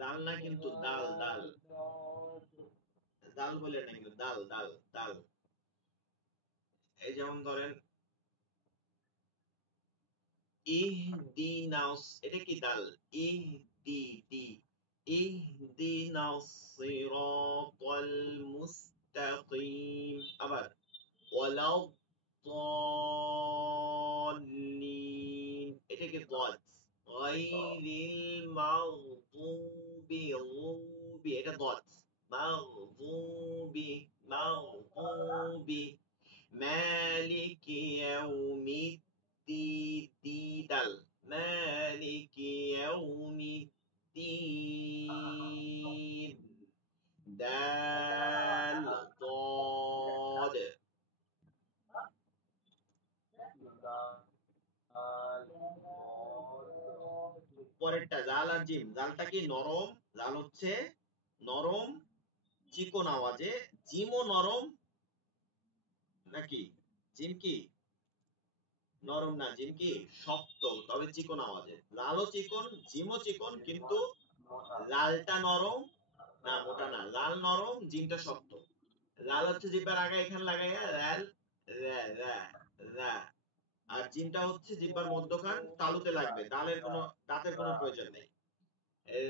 দাল না কিন্তু দাল দাল, দাল বলে না কিন্তু দাল দাল দাল। এই যেমন ধরেন ইহদিনাস, এটা কি দাল, ইহদি দি, ইহদিনাস সিরাতাল মুস্তাকিম। আবার ওয়ালাউ ضالين, এটা কি ضاد, গায়রিল মাগদুবি, গুবি, এটা ضاد, মাগদুবি মাগদুবি, مالك يوم الدين، دل مالك يوم الدين، دال ضاد। পরেরটা জাল আর জিম, জালটা কি নরম, জাল হচ্ছে নরম চিকন আওয়াজে, জিমও নরম নাকি, জিম কি নরম না, জিম কি শক্ত তবে চিকন আওয়াজে। লালও চিকন জিমও চিকন, কিন্তু লালটা নরম না মোটা না, লাল নরম জিমটা শক্ত। লাল হচ্ছে জিব্বার আগে এখানে লাগাইয়া লাল রা রা রা, আর জিমটা হচ্ছে জিব্বার মধ্যখান তালুতে লাগবে, দালের কোনো দাঁতের কোনো প্রয়োজন নেই।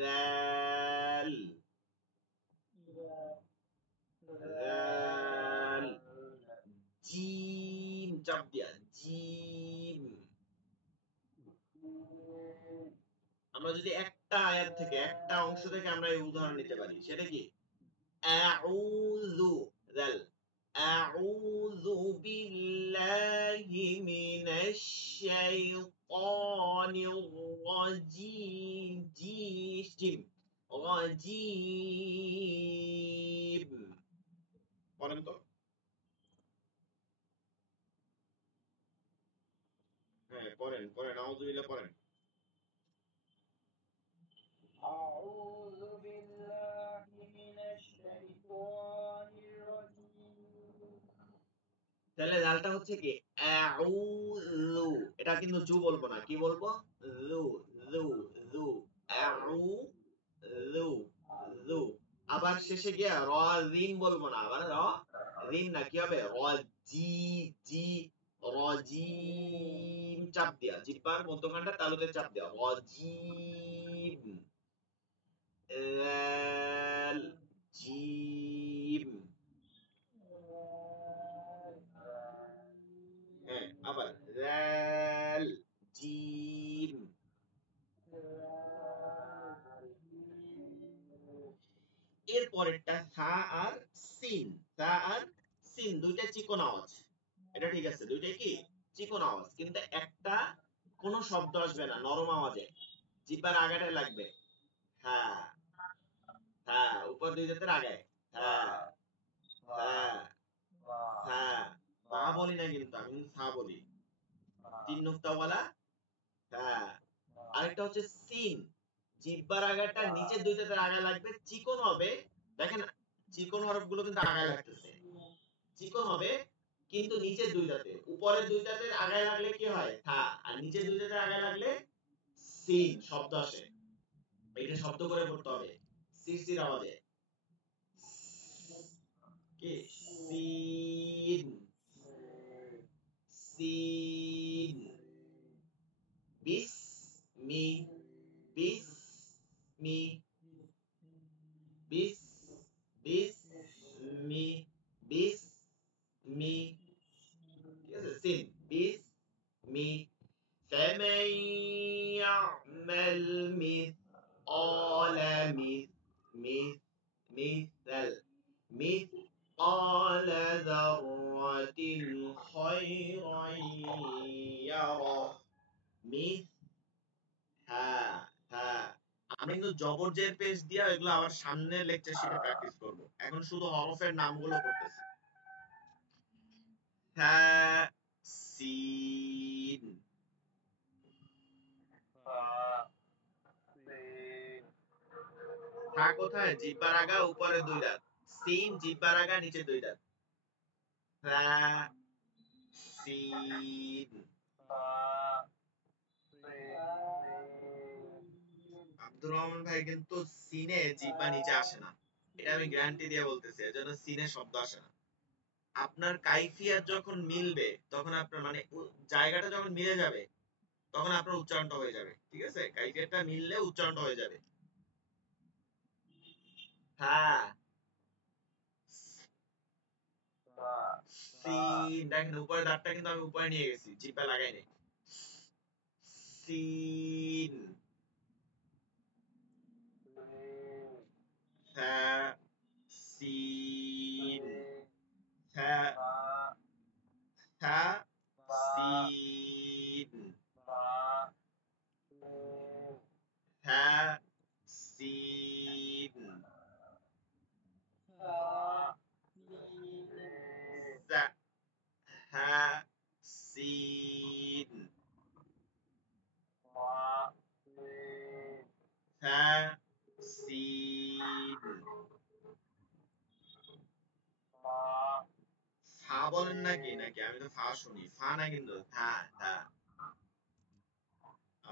লাল লাল, জিম চাপ দিয়া জিম, আমরা যদি একটা আয়াত থেকে একটা অংশ থেকে আমরা এই উদাহরণ নিতে পারি, সেটা কি আউযু দাল আউযু বিল্লাহি মিনাশ শাইতানির রাজিম জিম রাজিম পড়েন তো। হ্যাঁ পড়েন পড়েন আউযু বিল্লাহ পড়েন। أعوذ بالله من الشيطان الرجيم তাহলে জালটা হচ্ছে কি আউযু, এটা কিন্তু জু বলবো না, কি বলবো জু জু জু আউযু জু। আবার শেষে গিয়া রাজিম বলবো না, আবার রিম না, কি হবে রাজি জি রাজিম, চাপ দিয়া জিহ্বার মধ্যখানটা তালুতে চাপ দিয়া রাজিম লাল জিম। হ্যাঁ আবার লাল জিম। এর পরেরটা সা আর সিন, সা আর সিন দুইটা চিকন আওয়াজ, এটা ঠিক আছে, দুইটাই কি চিকন আওয়াজ, কিন্তু একটা কোনো শব্দ আসবে না, নরম আওয়াজে জিহ্বার আগাটায় লাগবে। হ্যাঁ হ্যাঁ উপর দুই দাঁতের আগায়, হ্যাঁ হ্যাঁ হ্যাঁ। বা বলি না কিন্তু, আমি সা বলি, তিন নুক্তাওয়ালা। হ্যাঁ আরেকটা হচ্ছে সিন, জিহ্বার আগাটা নিচের দুই দাঁতের আগায় লাগবে, চিকন হবে। দেখেন চিকন হরফ গুলো কিন্তু আগায় লাগতেছে, চিকন হবে কিন্তু নিচের দুই দাঁতে, উপরের দুই দাঁতের আগায় লাগলে কি হয় থা, আর নিচের দুই দাঁতের আগায় লাগলে সিন শব্দ আসে। এটা শব্দ করে পড়তে হবে সির আওয়াজে, কি সিন সিন। বিস মি বিস মি বিস বিস মি বিস মি, ঠিক আছে সিন বিস মি। فمن يعمل مثقال مثل مثقال ذرة خيرا يره মিথ হ্যাঁ হ্যাঁ। আমরা কিন্তু জবর জের পেজ দিয়া এগুলো আবার সামনে লেকচার শিটে প্র্যাকটিস করব, এখন শুধু হরফের নামগুলো করতেছি। হ্যাঁ সিন, হা কোথায় জিহ্বার আগা উপরে দুই দাঁত, সিন জিহ্বার আগা নিচে দুই দাঁত, হ্যাঁ সিন। আব্দুর রহমান ভাই কিন্তু সিনে জিহ্বা নিচে আসে না, এটা আমি গ্যারান্টি দিয়ে বলতেছি, এজন্য সিনে শব্দ আসে না। আপনার কাইফিয়াত যখন মিলবে তখন আপনার মানে জায়গাটা যখন মিলে যাবে তখন আপনার উচ্চারণটা হয়ে যাবে, ঠিক আছে, কাইফিয়াতটা মিললে উচ্চারণটা হয়ে যাবে। হ্যাঁ সিন, দেখেন উপরের দাঁতটা কিন্তু আমি উপরে নিয়ে গেছি, জিহ্বা লাগাই নাই, সিন। হ্যাঁ সিন, হ্যাঁ হ্যাঁ সিন, হ্যাঁ সিন, সা হ্যাঁ সিন, হ্যাঁ সিন। ফা বলেন নাকি, নাকি আমি তো ফা শুনি, ফা না কিন্তু থা থা।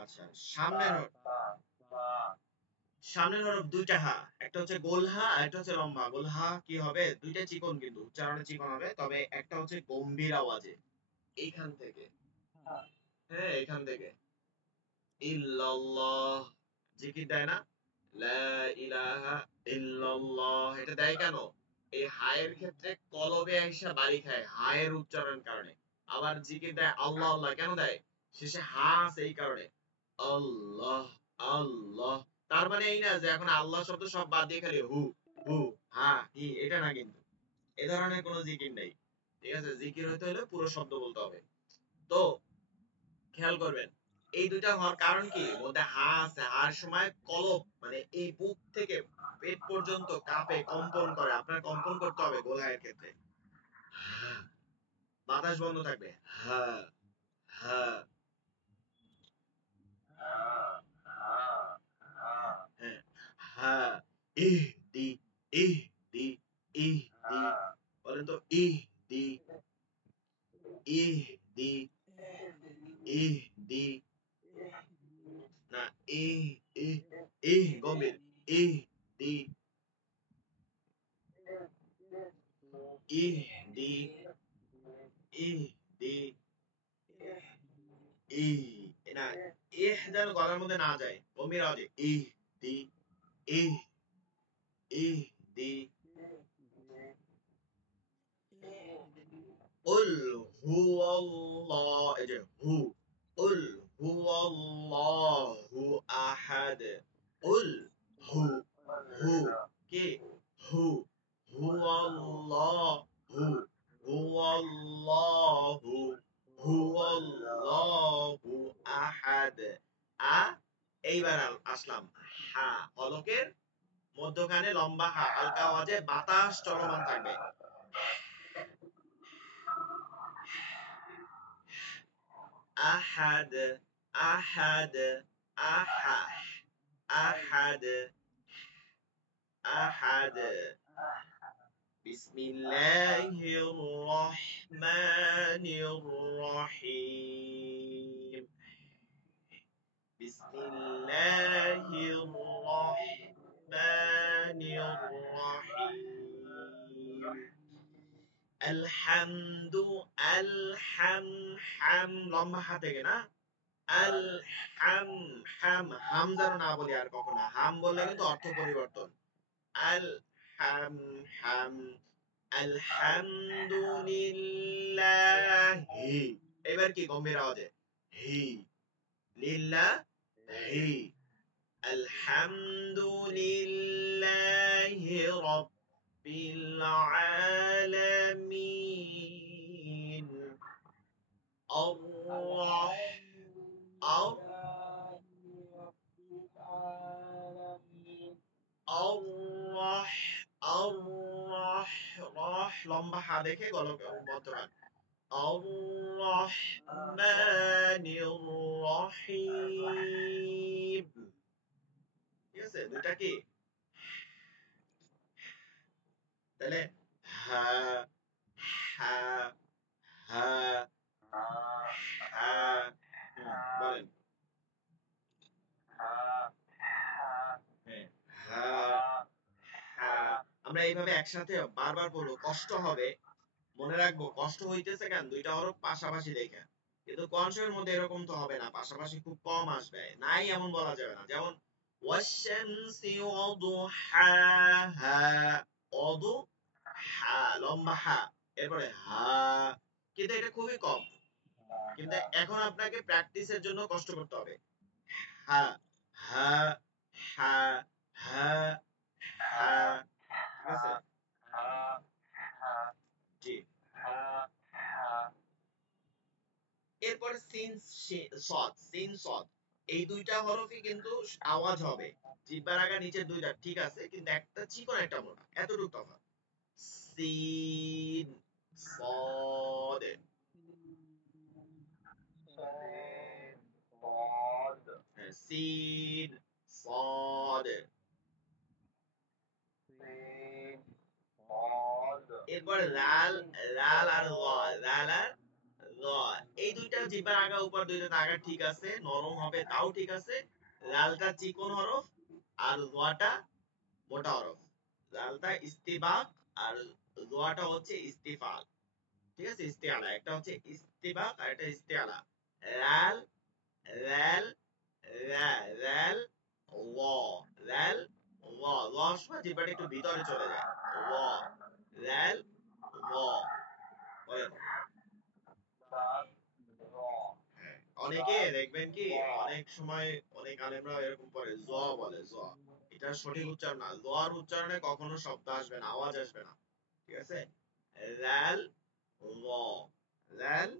আচ্ছা সামনের হরফ দুইটা হা, একটা হচ্ছে গোল হা আর একটা হচ্ছে লম্বা। গোল হা কি হবে, দুইটা চিকন কিন্তু উচ্চারণে চিকন হবে, তবে একটা হচ্ছে গম্ভীর আওয়াজে এইখান থেকে, হ্যাঁ এখান থেকে ইল্লাল্লাহ, জিকির দেয় না লা ইলাহা ইল্লাল্লাহ, এটা দেয় কেন, এই হায়ের ক্ষেত্রে কলবে আইসা বাড়ি খায় হায়ের উচ্চারণ কারণে। আবার জিকির দেয় আল্লাহ আল্লাহ, কেন দেয় শেষে হা আছে এই কারণে, আল্লাহ আল্লাহ। তার মানে এই না যে এখন আল্লাহ শব্দ সব বাদ দিয়ে খালি হু হু হা হি, এটা না কিন্তু। এ ধরনের কোনো জিকির নেই। ঠিক আছে, জিকির হইতে হলে পুরো শব্দ বলতে হবে। তো খেয়াল করবেন, এই দুইটা হওয়ার কারণ কি, মধ্যে হা আছে, হার সময় কলব মানে এই বুক থেকে পেট পর্যন্ত কাঁপে, কম্পন করে। আপনার কম্পন করতে হবে গোলায়ের ক্ষেত্রে। হা, বাতাস বন্ধ থাকবে। হা হা। হ্যাঁ, হা ইহ দি ইহ দি ইহ দি। বলেন তো ইহ দি ইহ দি ইহ দি। না, ইহ ইহ ইহ গম্ভীর। ইহ দি ইহ দি ইহ দি ইহ। না, ইহ যেন গলার মধ্যে না যায়, গম্ভীর আওয়াজে ইহ দি ইহ ইহ দি। উল হুয়াল্লাহ, এই যে হু, উল হুয়াল্লাহু আহাদ। উল হু হু কি হু হুয়াল্লাহু হুয়াল্লাহু হুয়াল্লাহু আহাদ। আ, এইবার আসলাম হা, হলকের মধ্যখানে লম্বা হা, হালকা আওয়াজে বাতাস চলমান থাকবে। আহাদ আহাদ আহা আহাদ আহাদ। বিসমিল্লাহির রহমানির রহিম। বিসমিল্লাহির রহমানির রহিম। আলহামদু আলহাম হাম, লম্বা হা থেকে না, আল হাম হাম, হাম যেন না বলি আর কখনো। হাম বললে কিন্তু অর্থ পরিবর্তন। আল হাম হাম আলহামদুলিল্লাহি। এবার কি গম্ভীর আওয়াজে হি, লিল্লাহ হি, আলহামদুলিল্লাহি রাব্বিল আলামিন। আর আর আর আর রহ, লম্বা হা দেখে গলক বদ্ধকার। আর রহমানির রহিম। ঠিক আছে, দুইটা কি তাহলে হা হা হা হা। বলেন হ্যাঁ, হা হা। আমরা এইভাবে একসাথে বারবার বলবো, কষ্ট হবে, মনে রাখবো কষ্ট হইতেছে কেন, দুইটা হরফ পাশাপাশি দেখে। কিন্তু কনসের মধ্যে এরকম তো হবে না, পাশাপাশি খুব কম আসবে, নাই এমন বলা যাবে না। যেমন ওয়াশ-শামসি ওয়াদুহাহা, অদু হা, লম্বা হা, এরপরে হা, কিন্তু এটা খুবই কম। কিন্তু এখন আপনাকে প্র্যাকটিসের জন্য কষ্ট করতে হবে। হা হা হা হা হা। ঠিক আছে, জি। এরপরে সিন সদ, সিন সদ, এই দুইটা হরফই কিন্তু আওয়াজ হবে। জিহ্বার আগা নিচের দুইটা ঠিক আছে, কিন্তু একটা চিকন একটা মোটা, এতটুকু তফাৎ। সিন সদ। হ্যাঁ, সিন সদ। এরপরে লাল, লাল আর ল, লাল আর ল, এই দুইটা জিহ্বার আগা উপর দুইটা আগা ঠিক আছে, নরম হবে তাও ঠিক আছে। লালটা চিকন হরফ আর লটা মোটা হরফ। লালটা ইস্তিবাক আর লোয়াটা হচ্ছে ইস্তিফাল। ঠিক আছে, ইস্তিআলা, একটা হচ্ছে ইস্তিবাক আর একটা ইস্তিআলা। লাল লাল লা, লাল ল, লাল ল, ল সময় জিহ্বাটা একটু ভিতরে চলে যায়। ল, লাল ল। বলেন। হ্যাঁ, অনেকে দেখবেন কি অনেক সময় অনেক আলেমরা এরকম করে জ বলে জ, এটা সঠিক উচ্চারণ না। জর উচ্চারণে কখনো শব্দ আসবে না, আওয়াজ আসবে না, ঠিক আছে? লাল ল, লাল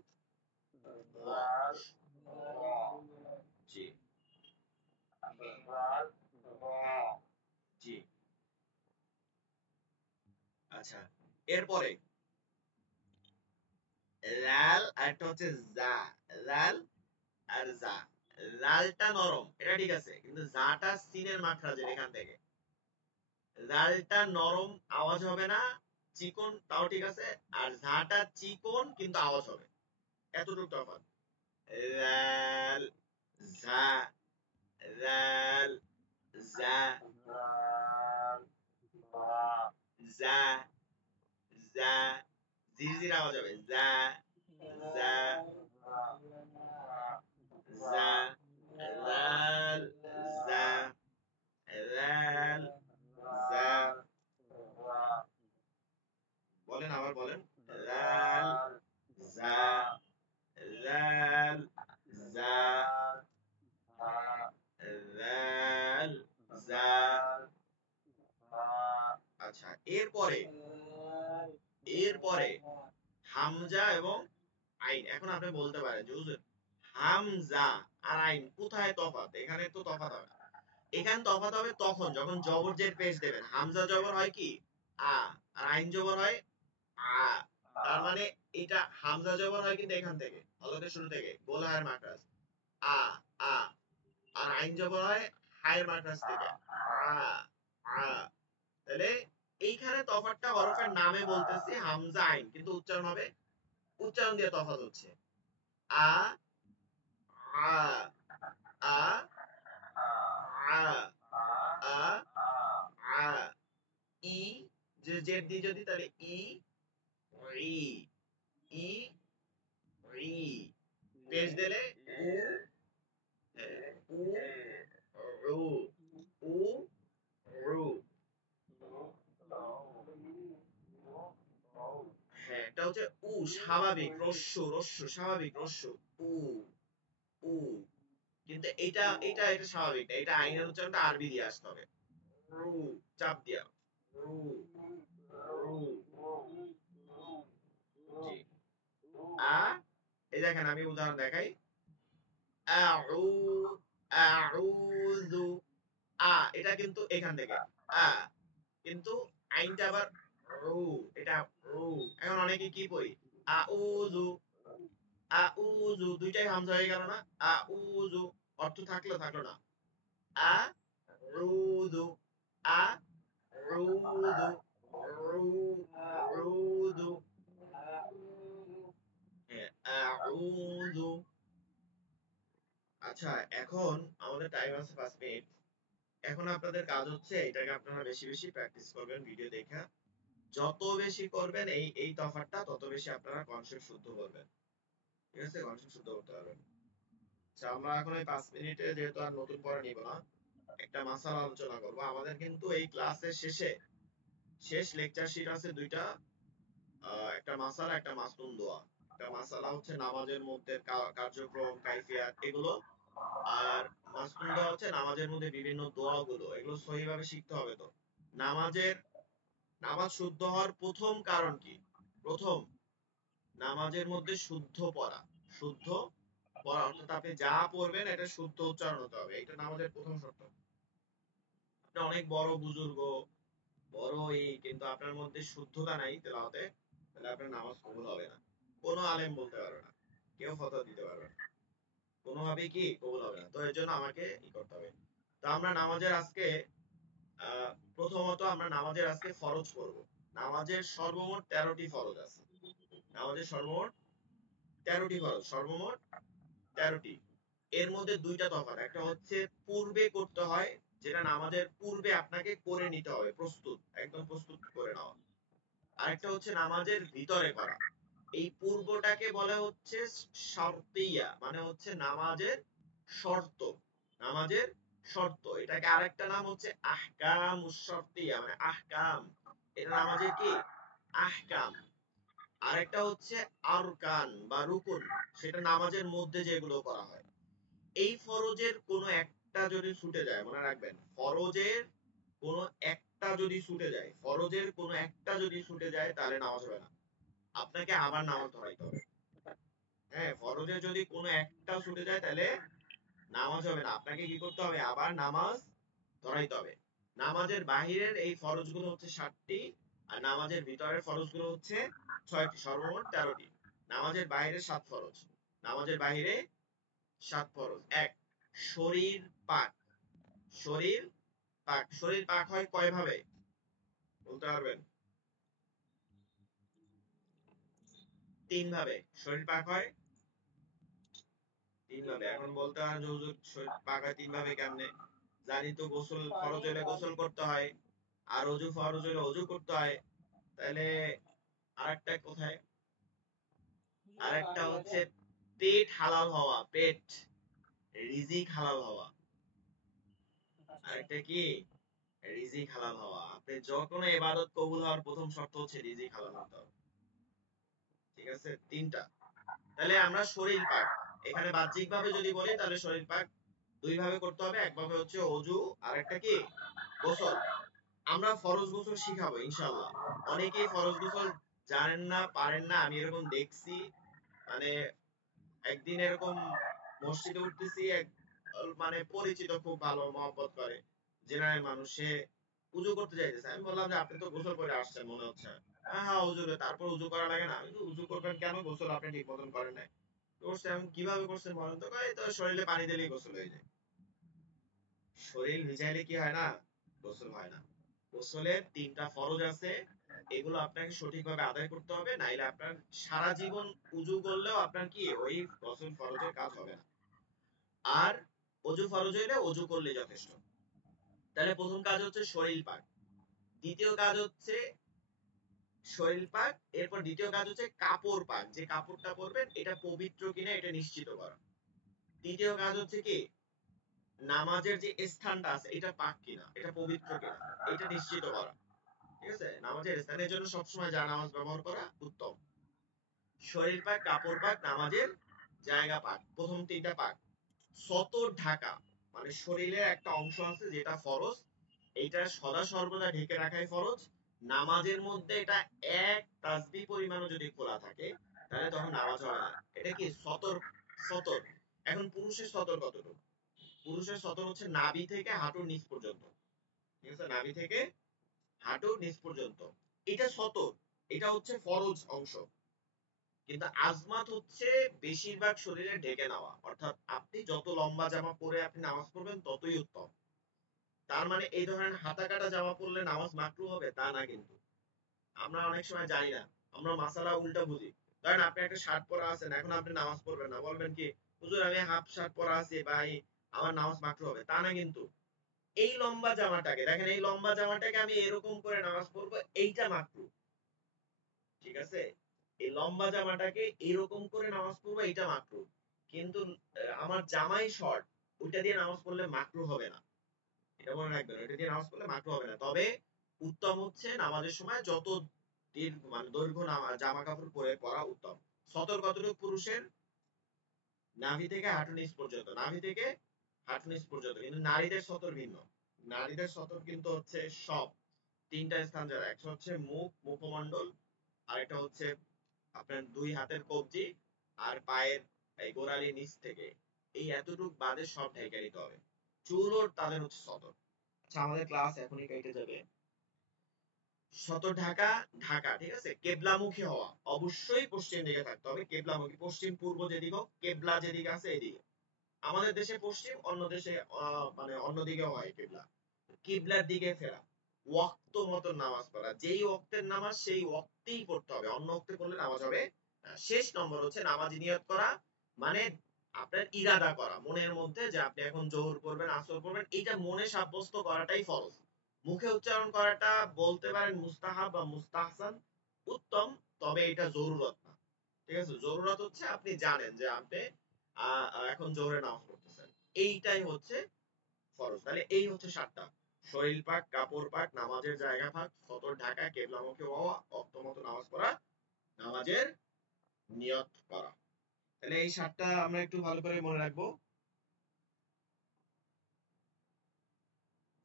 ল। জি জি। আচ্ছা, এরপরে লাল আর একটা হচ্ছে জা, লাল আর জা। লালটা নরম, এটা ঠিক আছে, কিন্তু জাটা সিনের মাখরাজের এখান থেকে। লালটা নরম, আওয়াজ হবে না, চিকন তাও ঠিক আছে। আর ঝাটা চিকন কিন্তু আওয়াজ হবে, এতটুকু তফাৎ। লাল ঝা, লাল ঝা, ঝা ঝা, ঝিরঝির আওয়াজ হবে, ঝা ঝা ঝা। লাল ঝা, লাল ঝা। বলেন, আবার বলেন। লাল ঝা, লাল ঝা, লাল ঝা। আচ্ছা, এরপরে এরপরে হামজা এবং আইন। এখন আপনি বলতে পারেন যে হুজুর হামজা আর আইন কোথায় তফাৎ? এখানে তো তফাৎ হবে না। এখানে তফাৎ হবে তখন যখন জবর জের পেশ দেবেন। হামজা জবর হয় কি আ, আর আইন জবর হয় আ। তার মানে এটা হামজা জবর হয় কিন্তু এখান থেকে, হলকের শুরু থেকে, গোলাহের মাকরাজ আ আ। আর আইন জবর হয় হায়ের মাকরাজ থেকে আ আ। তাহলে এইখানে তফাৎটা হরফের নামে বলতেছি হামজা আইন, কিন্তু উচ্চারণ হবে, উচ্চারণ দিয়ে তফাৎ হচ্ছে আ আ আ আ আ আ। ই যে জেড দিয়ে যদি তাহলে ই ই ই ই। পেশ দিলে উ উ উ উ উ। হ্যাঁ, এটা হচ্ছে উ স্বাভাবিক রস্য, রস্য স্বাভাবিক রস্য উ উ। কিন্তু এটা স্বাভাবিক না, এটা আইনের উচ্চারণটা আরবি দিয়ে আসতে হবে, রু, চাপ দিয়া রু রু। জি। আ, এই দেখেন আমি উদাহরণ দেখাই। আউ আউযু। আ এটা কিন্তু এখান থেকে আ, কিন্তু আইনটা আবার রু, এটা রু। এখন অনেকে কি পড়ি আউযু, আউযু দুইটাই হামজা হয়ে গেল না? আউযু অর্থ থাকলো থাকলো না। আ রুযু, আ রুযু, রু রুযু। হ্যাঁ, আউযু। আচ্ছা, এখন আমাদের টাইম আছে 5 মিনিট। এখন আপনাদের কাজ হচ্ছে এটাকে আপনারা বেশি বেশি প্র্যাকটিস করবেন ভিডিও দেখা। যত বেশি করবেন এই তফাৎটা তত বেশি আপনারা কনসেপ্ট শুদ্ধ করবেন, ঠিক আছে? কনসেপ্ট শুদ্ধ করতে পারবেন। আচ্ছা, আমরা এখন এই 5 মিনিটে যেহেতু আর নতুন পড়া নিব না, একটা মাসালা আলোচনা করব। আমাদের কিন্তু এই ক্লাসের শেষে শেষ লেকচার শিট আছে দুইটা, একটা মাসালা একটা মাসনুন দোয়া। একটা মাসালা হচ্ছে নামাজের মধ্যে কার্যক্রম কাইফিয়াত এগুলো, আর মাসনুন দোয়া হচ্ছে নামাজের মধ্যে বিভিন্ন দোয়াগুলো, এগুলো সহিভাবে শিখতে হবে। তো নামাজের নামাজ শুদ্ধ হওয়ার প্রথম কারণ কি? প্রথম, নামাজের মধ্যে শুদ্ধ পড়া, শুদ্ধ পড়া অর্থাৎ আপনি যা পড়বেন এটা শুদ্ধ উচ্চারণ হতে হবে, এটা নামাজের প্রথম শর্ত। আপনি অনেক বড় বুজুর্গ, বড় এই, কিন্তু আপনার মধ্যে শুদ্ধতা নাই তেলাওয়াতে, তাহলে আপনার নামাজ কবুল হবে না। কোনো আলেম বলতে পারবে না, কেউ ফতোয়া দিতে পারবে না, কোনোভাবেই কি কবুল হবে না। তো এর জন্য আমাকে ই করতে হবে। তো আমরা নামাজের আজকে প্রথমত আমরা নামাজের আজকে ফরজ করব। নামাজের সর্বমোট 13টি ফরজ আছে। নামাজের সর্বমোট 13টি ফরজ, সর্বমোট 13টি। এর মধ্যে দুইটা তফাৎ, একটা হচ্ছে পূর্বে করতে হয়, যেটা নামাজের পূর্বে আপনাকে করে নিতে হবে, প্রস্তুত, একদম প্রস্তুত করে নেওয়া। আরেকটা হচ্ছে নামাজের ভিতরে করা। এই পূর্বটাকে বলা হচ্ছে শর্তিয়া, মানে হচ্ছে নামাজের শর্ত, নামাজের শর্ত। এটাকে আরেকটা নাম হচ্ছে আহকাম শর্তিয়া, মানে আহকাম। এটা নামাজের কি আহকাম। আরেকটা হচ্ছে আরকান বা রুকুন, সেটা নামাজের মধ্যে যেগুলো করা হয়। এই ফরজের কোনো একটা যদি ছুটে যায়, মনে রাখবেন ফরজের কোনো একটা যদি ছুটে যায়, ফরজের কোনো একটা যদি ছুটে যায় তাহলে নামাজ হবে না, আপনাকে আবার নামাজ ধরাইতে হবে। হ্যাঁ, ফরজের যদি কোনো একটা ছুটে যায় তাহলে নামাজ হবে না, আপনাকে কি করতে হবে, আবার নামাজ ধরাইতে হবে। নামাজের বাহিরের এই ফরজগুলো হচ্ছে 7টি, আর নামাজের ভিতরের ফরজগুলো হচ্ছে 6টি, সর্বমোট 13টি। নামাজের বাইরে 7 ফরজ। নামাজের বাহিরে 7 ফরজ। এক, শরীর পাক। শরীর পাক, শরীর পাক হয় কয় ভাবে বলতে পারবেন? 3 ভাবে শরীর পাক হয়, 3 ভাবে। এখন বলতে পারেন যে হুজুর শরীর পাক হয় 3 ভাবে কেমনে? জানি তো, গোসল ফরজ হলে গোসল করতে হয়, আর অজু ফরজ হলে অজু করতে হয়। তাহলে আরেকটা কোথায়? আরেকটা হচ্ছে পেট হালাল হওয়া, পেট রিজিক হালাল হওয়া। আরেকটা কি? রিজিক হালাল হওয়া। আপনি যখন ইবাদত কবুল হওয়ার প্রথম শর্ত হচ্ছে রিজিক হালাল হতে হবে। ঠিক আছে, 3টা। তাহলে আমরা শরীর পাক, এখানে বাহ্যিক ভাবে যদি বলি তাহলে শরীর পাক 2 ভাবে করতে হবে। এক ভাবে হচ্ছে অজু, আর একটা কি গোসল। আমরা ফরজ গোসল শিখাবো ইনশাআল্লাহ। অনেকেই ফরজ গোসল জানেন না, পারেন না, আমি এরকম দেখছি। মানে একদিন এরকম মসজিদে উঠতেছি, এক মানে পরিচিত, খুব ভালো মহব্বত করে, জেনারেল মানুষ, সে উজু করতে যাইতেছে। আমি বললাম যে আপনি তো গোসল করে আসছেন মনে হচ্ছে। হ্যাঁ হ্যাঁ উজু, তারপর উজু করা লাগে না? আমি তো, উজু করবেন কেন, গোসল আপনি ঠিক মতন করেন নাই। করছে, আমি কিভাবে করছেন বলেন তো? কয়, এই তো শরীরে পানি দিলেই গোসল হয়ে যায়। শরীর ভিজাইলে কি হয় না, গোসল হয় না। গোসলের 3টা ফরজ আছে, এগুলো আপনাকে সঠিকভাবে আদায় করতে হবে, নাইলে আপনার সারা জীবন উজু করলেও আপনার কি ওই গোসল ফরজের কাজ হবে না। আর অজু ফরজ হইলে অজু করলে যথেষ্ট। তাহলে প্রথম কাজ হচ্ছে শরীর পাক, দ্বিতীয় কাজ হচ্ছে শরীর পাক, এরপর দ্বিতীয় কাজ হচ্ছে কাপড় পাক, যে কাপড়টা পরবেন এটা পবিত্র কিনা এটা নিশ্চিত করা। তৃতীয় কাজ হচ্ছে কি, নামাজের যে স্থানটা আছে এটা পাক কিনা, এটা পবিত্র কিনা, এটা নিশ্চিত করা। ঠিক আছে, নামাজের স্থানের জন্য সবসময় জায়নামাজ ব্যবহার করা উত্তম। শরীর পাক, কাপড় পাক, নামাজের জায়গা পাক, প্রথম 3টা পাক। সতর ঢাকা, মানে শরীরের একটা অংশ আছে যেটা ফরজ, এইটা সদা সর্বদা ঢেকে রাখাই ফরজ। নামাজের মধ্যে এটা এক তাসবিহ পরিমাণও যদি খোলা থাকে তাহলে তখন নামাজ হবে না। এটা কি সতর? সতর। এখন পুরুষের সতর কতটুকু? পুরুষের সতর হচ্ছে নাভি থেকে হাঁটুর নিচ পর্যন্ত। ঠিক আছে, নাভি থেকে হাঁটুর নিচ পর্যন্ত, এটা সতর, এটা হচ্ছে ফরজ অংশ। কিন্তু আজমাত হচ্ছে বেশিরভাগ শরীরে ঢেকে নেওয়া, অর্থাৎ আপনি যত লম্বা জামা পরে আপনি নামাজ পড়বেন ততই উত্তম। তার মানে এই ধরনের হাতা কাটা জামা পরলে নামাজ মাকরু হবে তা না কিন্তু। আমরা অনেক সময় জানি না, আমরা মাসালা উল্টা বুঝি। ধরেন আপনি একটা শার্ট পরা আছেন, এখন আপনি নামাজ পড়বেন না, বলবেন কি হুজুর আমি হাফ শার্ট পরা আছি ভাই, আমার নামাজ মাকরু হবে, তা না কিন্তু। এই লম্বা জামাটাকে দেখেন, এই লম্বা জামাটাকে আমি এরকম করে নামাজ পড়বো, এইটা মাকরু। ঠিক আছে, এই লম্বা জামাটাকে এরকম করে নামাজ পড়বো, এইটা মাকরু। কিন্তু আমার জামাই শর্ট, ওইটা দিয়ে নামাজ পড়লে মাকরু হবে না। এটা মনে রাখবেন, ওইটা দিয়ে নামাজ পড়লে মাকরু হবে না। তবে উত্তম হচ্ছে নামাজের সময় যত দীর্ঘ মানে দৈর্ঘ্য জামা কাপড় পরে পরা উত্তম। সতর কতটুকু পুরুষের? নাভি থেকে হাঁটু নিচ পর্যন্ত, নাভি থেকে হাঁটু নিচ পর্যন্ত। কিন্তু নারীদের সতর ভিন্ন। নারীদের সতর কিন্তু হচ্ছে সব 3টা স্থান যারা, একটা হচ্ছে মুখ, মুখমণ্ডল, আরেকটা হচ্ছে আপনার 2 হাতের কবজি, আর পায়ের এই গোড়ালির নিচ থেকে, এই এতটুক বাদে সব ঢেকে নিতে হবে। চুলও তাদের হচ্ছে সতর। আচ্ছা, আমাদের ক্লাস এখনই কেটে যাবে। সতর ঢাকা, ঢাকা, ঠিক আছে। কেবলামুখী হওয়া, অবশ্যই পশ্চিম দিকে থাকতে হবে। কেবলামুখী, পশ্চিম পূর্ব যেদিকে হোক, কেবলা যেদিকে আছে এদিকে। আমাদের দেশে পশ্চিম, অন্য দেশে মানে অন্যদিকে হয় কেবলা। কিবলার দিকে ফেরা, ওয়াক্ত মতো নামাজ পড়া, যেই ওয়াক্তের নামাজ সেই ওয়াক্তেই পড়তে হবে, অন্য ওয়াক্তে পড়লে নামাজ হবে না। শেষ নম্বর হচ্ছে নামাজ নিয়ত করা, মানে আপনার ইরাদা করা মনের মধ্যে যে আপনি এখন জোহর করবেন, আসর করবেন, এটা মনে সাব্যস্ত করাটাই ফরজ। মুখে উচ্চারণ করাটা বলতে পারেন মুস্তাহাব বা মুস্তাহসান, উত্তম, তবে এটা জরুরত না। ঠিক আছে, জরুরত হচ্ছে আপনি জানেন যে আপনি এখন জোহরে নামাজ পড়তেছেন, এইটাই হচ্ছে ফরজ। তাহলে এই হচ্ছে 7টা: শরীর পাক, কাপড় পাক, নামাজের জায়গা পাক, সতর ঢাকা, কেবলামুখী হওয়া, ওয়াক্ত মতো নামাজ পড়া, নামাজের নিয়ত করা। তাহলে এই 7টা আমরা একটু ভালো করে মনে রাখবো।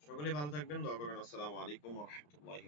সকলে ভালো থাকবেন, দোয়া করবেন। আসসালামু আলাইকুম ওয়া রাহমাতুল্লাহি